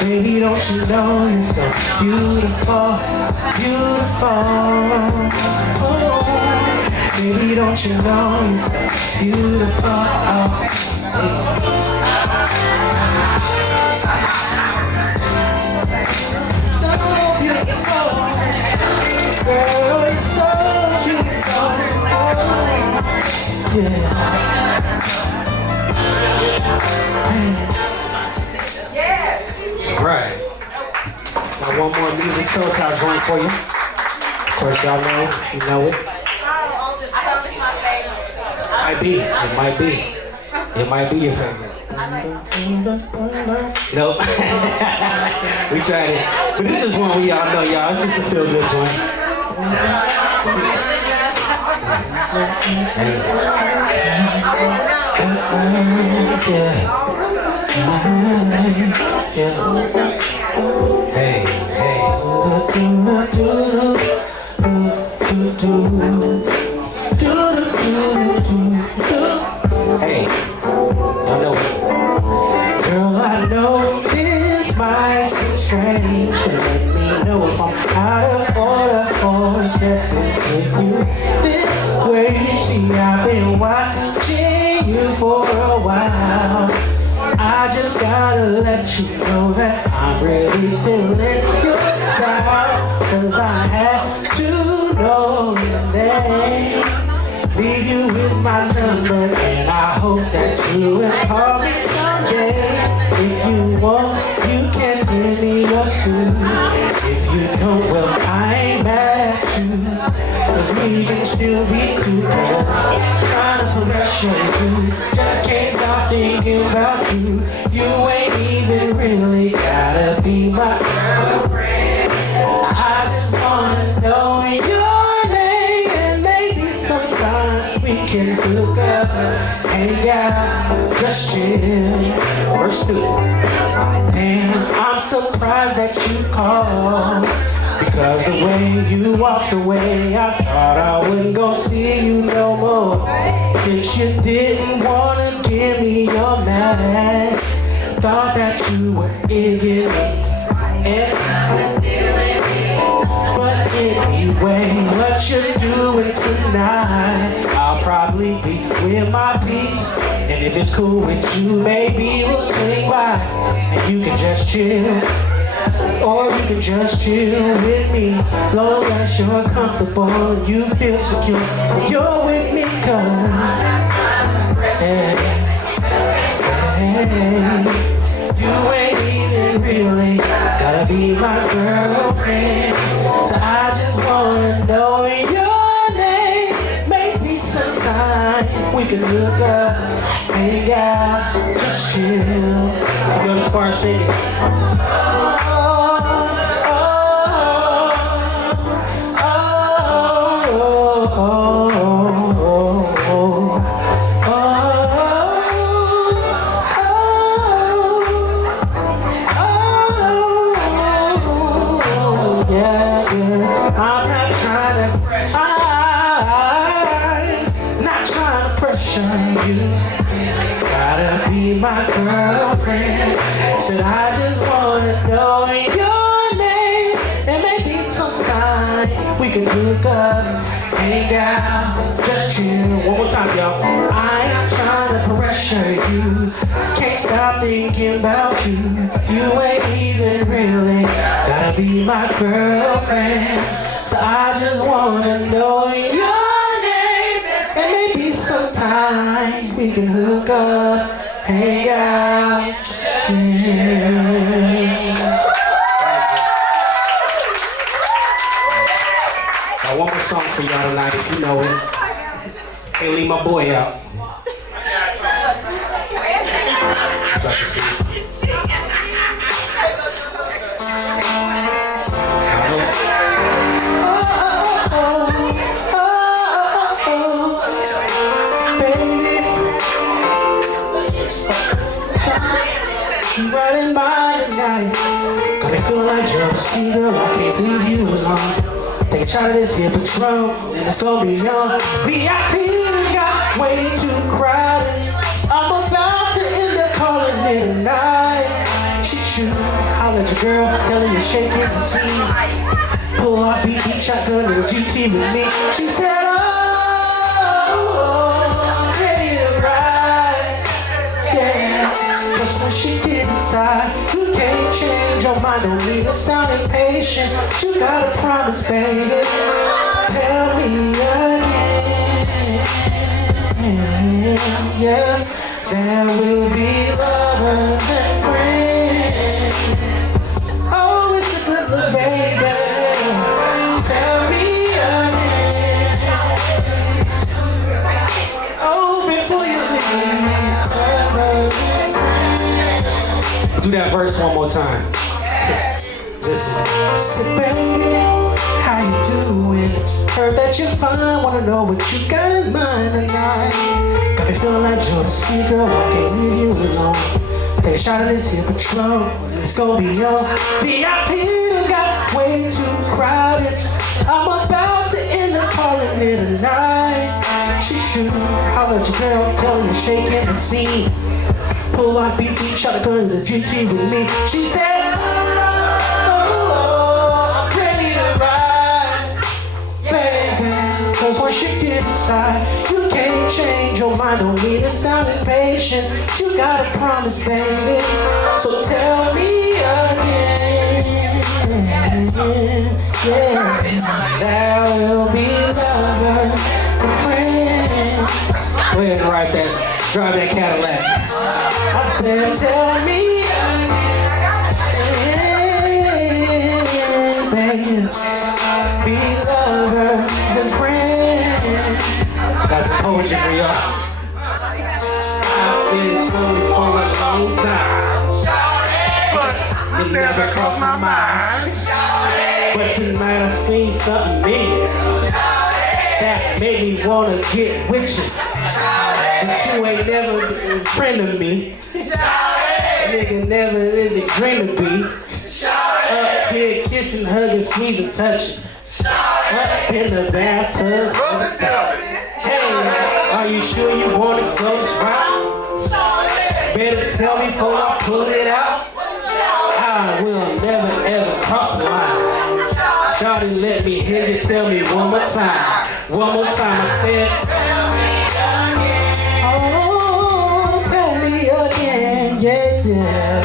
baby, don't you know you're so beautiful, beautiful. Oh, baby, don't you know you're so beautiful. Hey. Girl, you're so beautiful. Yeah. Yes. Right. One more music soul child joint for you. Of course, y'all know, you know it. It might be your favorite. Nope. We tried it. But this is one we all know, y'all. It's just a feel-good joint. Hey, hey. Hey, I know it. Girl, I know this might seem strange, but let me know if I'm out of order or stepping to you this way. See, I've been watching you for a while. I just gotta let you know that I'm really feeling your style, 'cause I have to know your name. Leave you with my number, and I hope that you will call me someday. If you want, you can give me yours too. If you don't, well, I ain't mad at you, 'cause we can still be cool. Trying to pressure you, just can't stop thinking about you. You ain't even really gotta be my girlfriend. I just wanna know your name, and maybe sometime we can hook up, hang out, just chill. Verse 2. Damn, I'm surprised that you called, because the way you walked away, I thought I wasn't gonna see you no more. Since you didn't wanna give me your man, thought that you were giving me. But anyway, what you doing tonight? I'll probably be with my peeps, and if it's cool with you, maybe we'll swing by and you can just chill. Or you can just chill with me, long as you're comfortable and you feel secure when you're with me, 'cause you ain't even really gotta be my girlfriend. So I just wanna know your name. Maybe sometime we can look up, hang out, just chill. You know this part, sing it. My girlfriend said I just wanna know your name, and maybe sometime we can hook up, hang out, just chill. One more time, y'all. I ain't trying to pressure you, just can't stop thinking about you. You ain't even really gotta be my girlfriend, so I just wanna know your name, and maybe sometime we can hook up, hang out, just chill. Got one more song for y'all tonight, if you know it. Can't leave my boy out. About to see. Riding by tonight, got me feeling like you're a girl. I can't leave you alone. Take a shot of this here Patron, and it's gonna be on. VIP got way too crowded. I'm about to end up calling it a night. She shoot, holler at your girl, telling you shake it and see. Pull off BT shotgun and GT with me. She said, oh, I'm ready to ride. Yeah. Cause when she get inside, you can't change your mind, don't need to sound impatient. You gotta promise, baby. Tell me again, yeah. There will be lovers and friends. Oh, it's a good look, one more time. Listen. Say, baby, how you doing? Heard that you're fine, wanna know what you got in mind tonight. Got me feeling like you're the sweet girl, I can't leave you alone. Take a shot of this here Patron, it's gonna be your VIP. Got way too crowded. I'm about to end up calling it a night. She should holler at your girl, tell her you're shaking the scene. Pull off beat, shot a gun in the GT with me. She said, oh, I'm ready to ride, baby. Cause once you get inside, you can't change your mind. Don't mean to sound impatient, you gotta promise, baby. So tell me again, yeah. There will be lover and friend. Go ahead and write that, drive that Cadillac. I said, tell me again, baby. Be lovers and friends. Got some poetry for y'all. I've been slowly for a long time, but it never crossed my mind. But tonight I seen something new that made me wanna get with you. But you ain't never been a friend of me. Nigga never really dream to be. Up here kissing, hugging, squeezing, touching. Up in the bathtub. Hey, are you sure you wanna go this route? Better tell me before I pull it out. I will never ever cross the line. Shawty, let me hear you tell me one more time. One more time, I said. Oh, tell me again, yeah, yeah.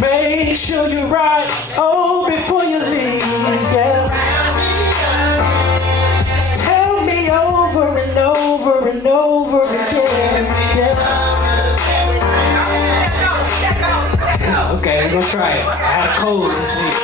Make sure you're right, oh, before you leave, yeah. Tell me over and over and over again, yeah. Okay, we're gonna try it. I had a cold this week.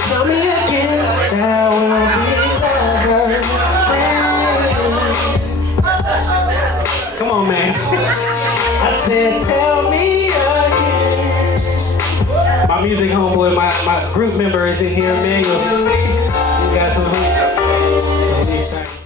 Tell me again, there will be lovers. Come on, man. I said, tell me again. My music homeboy, my group member is in here, man. You got some? So we excited.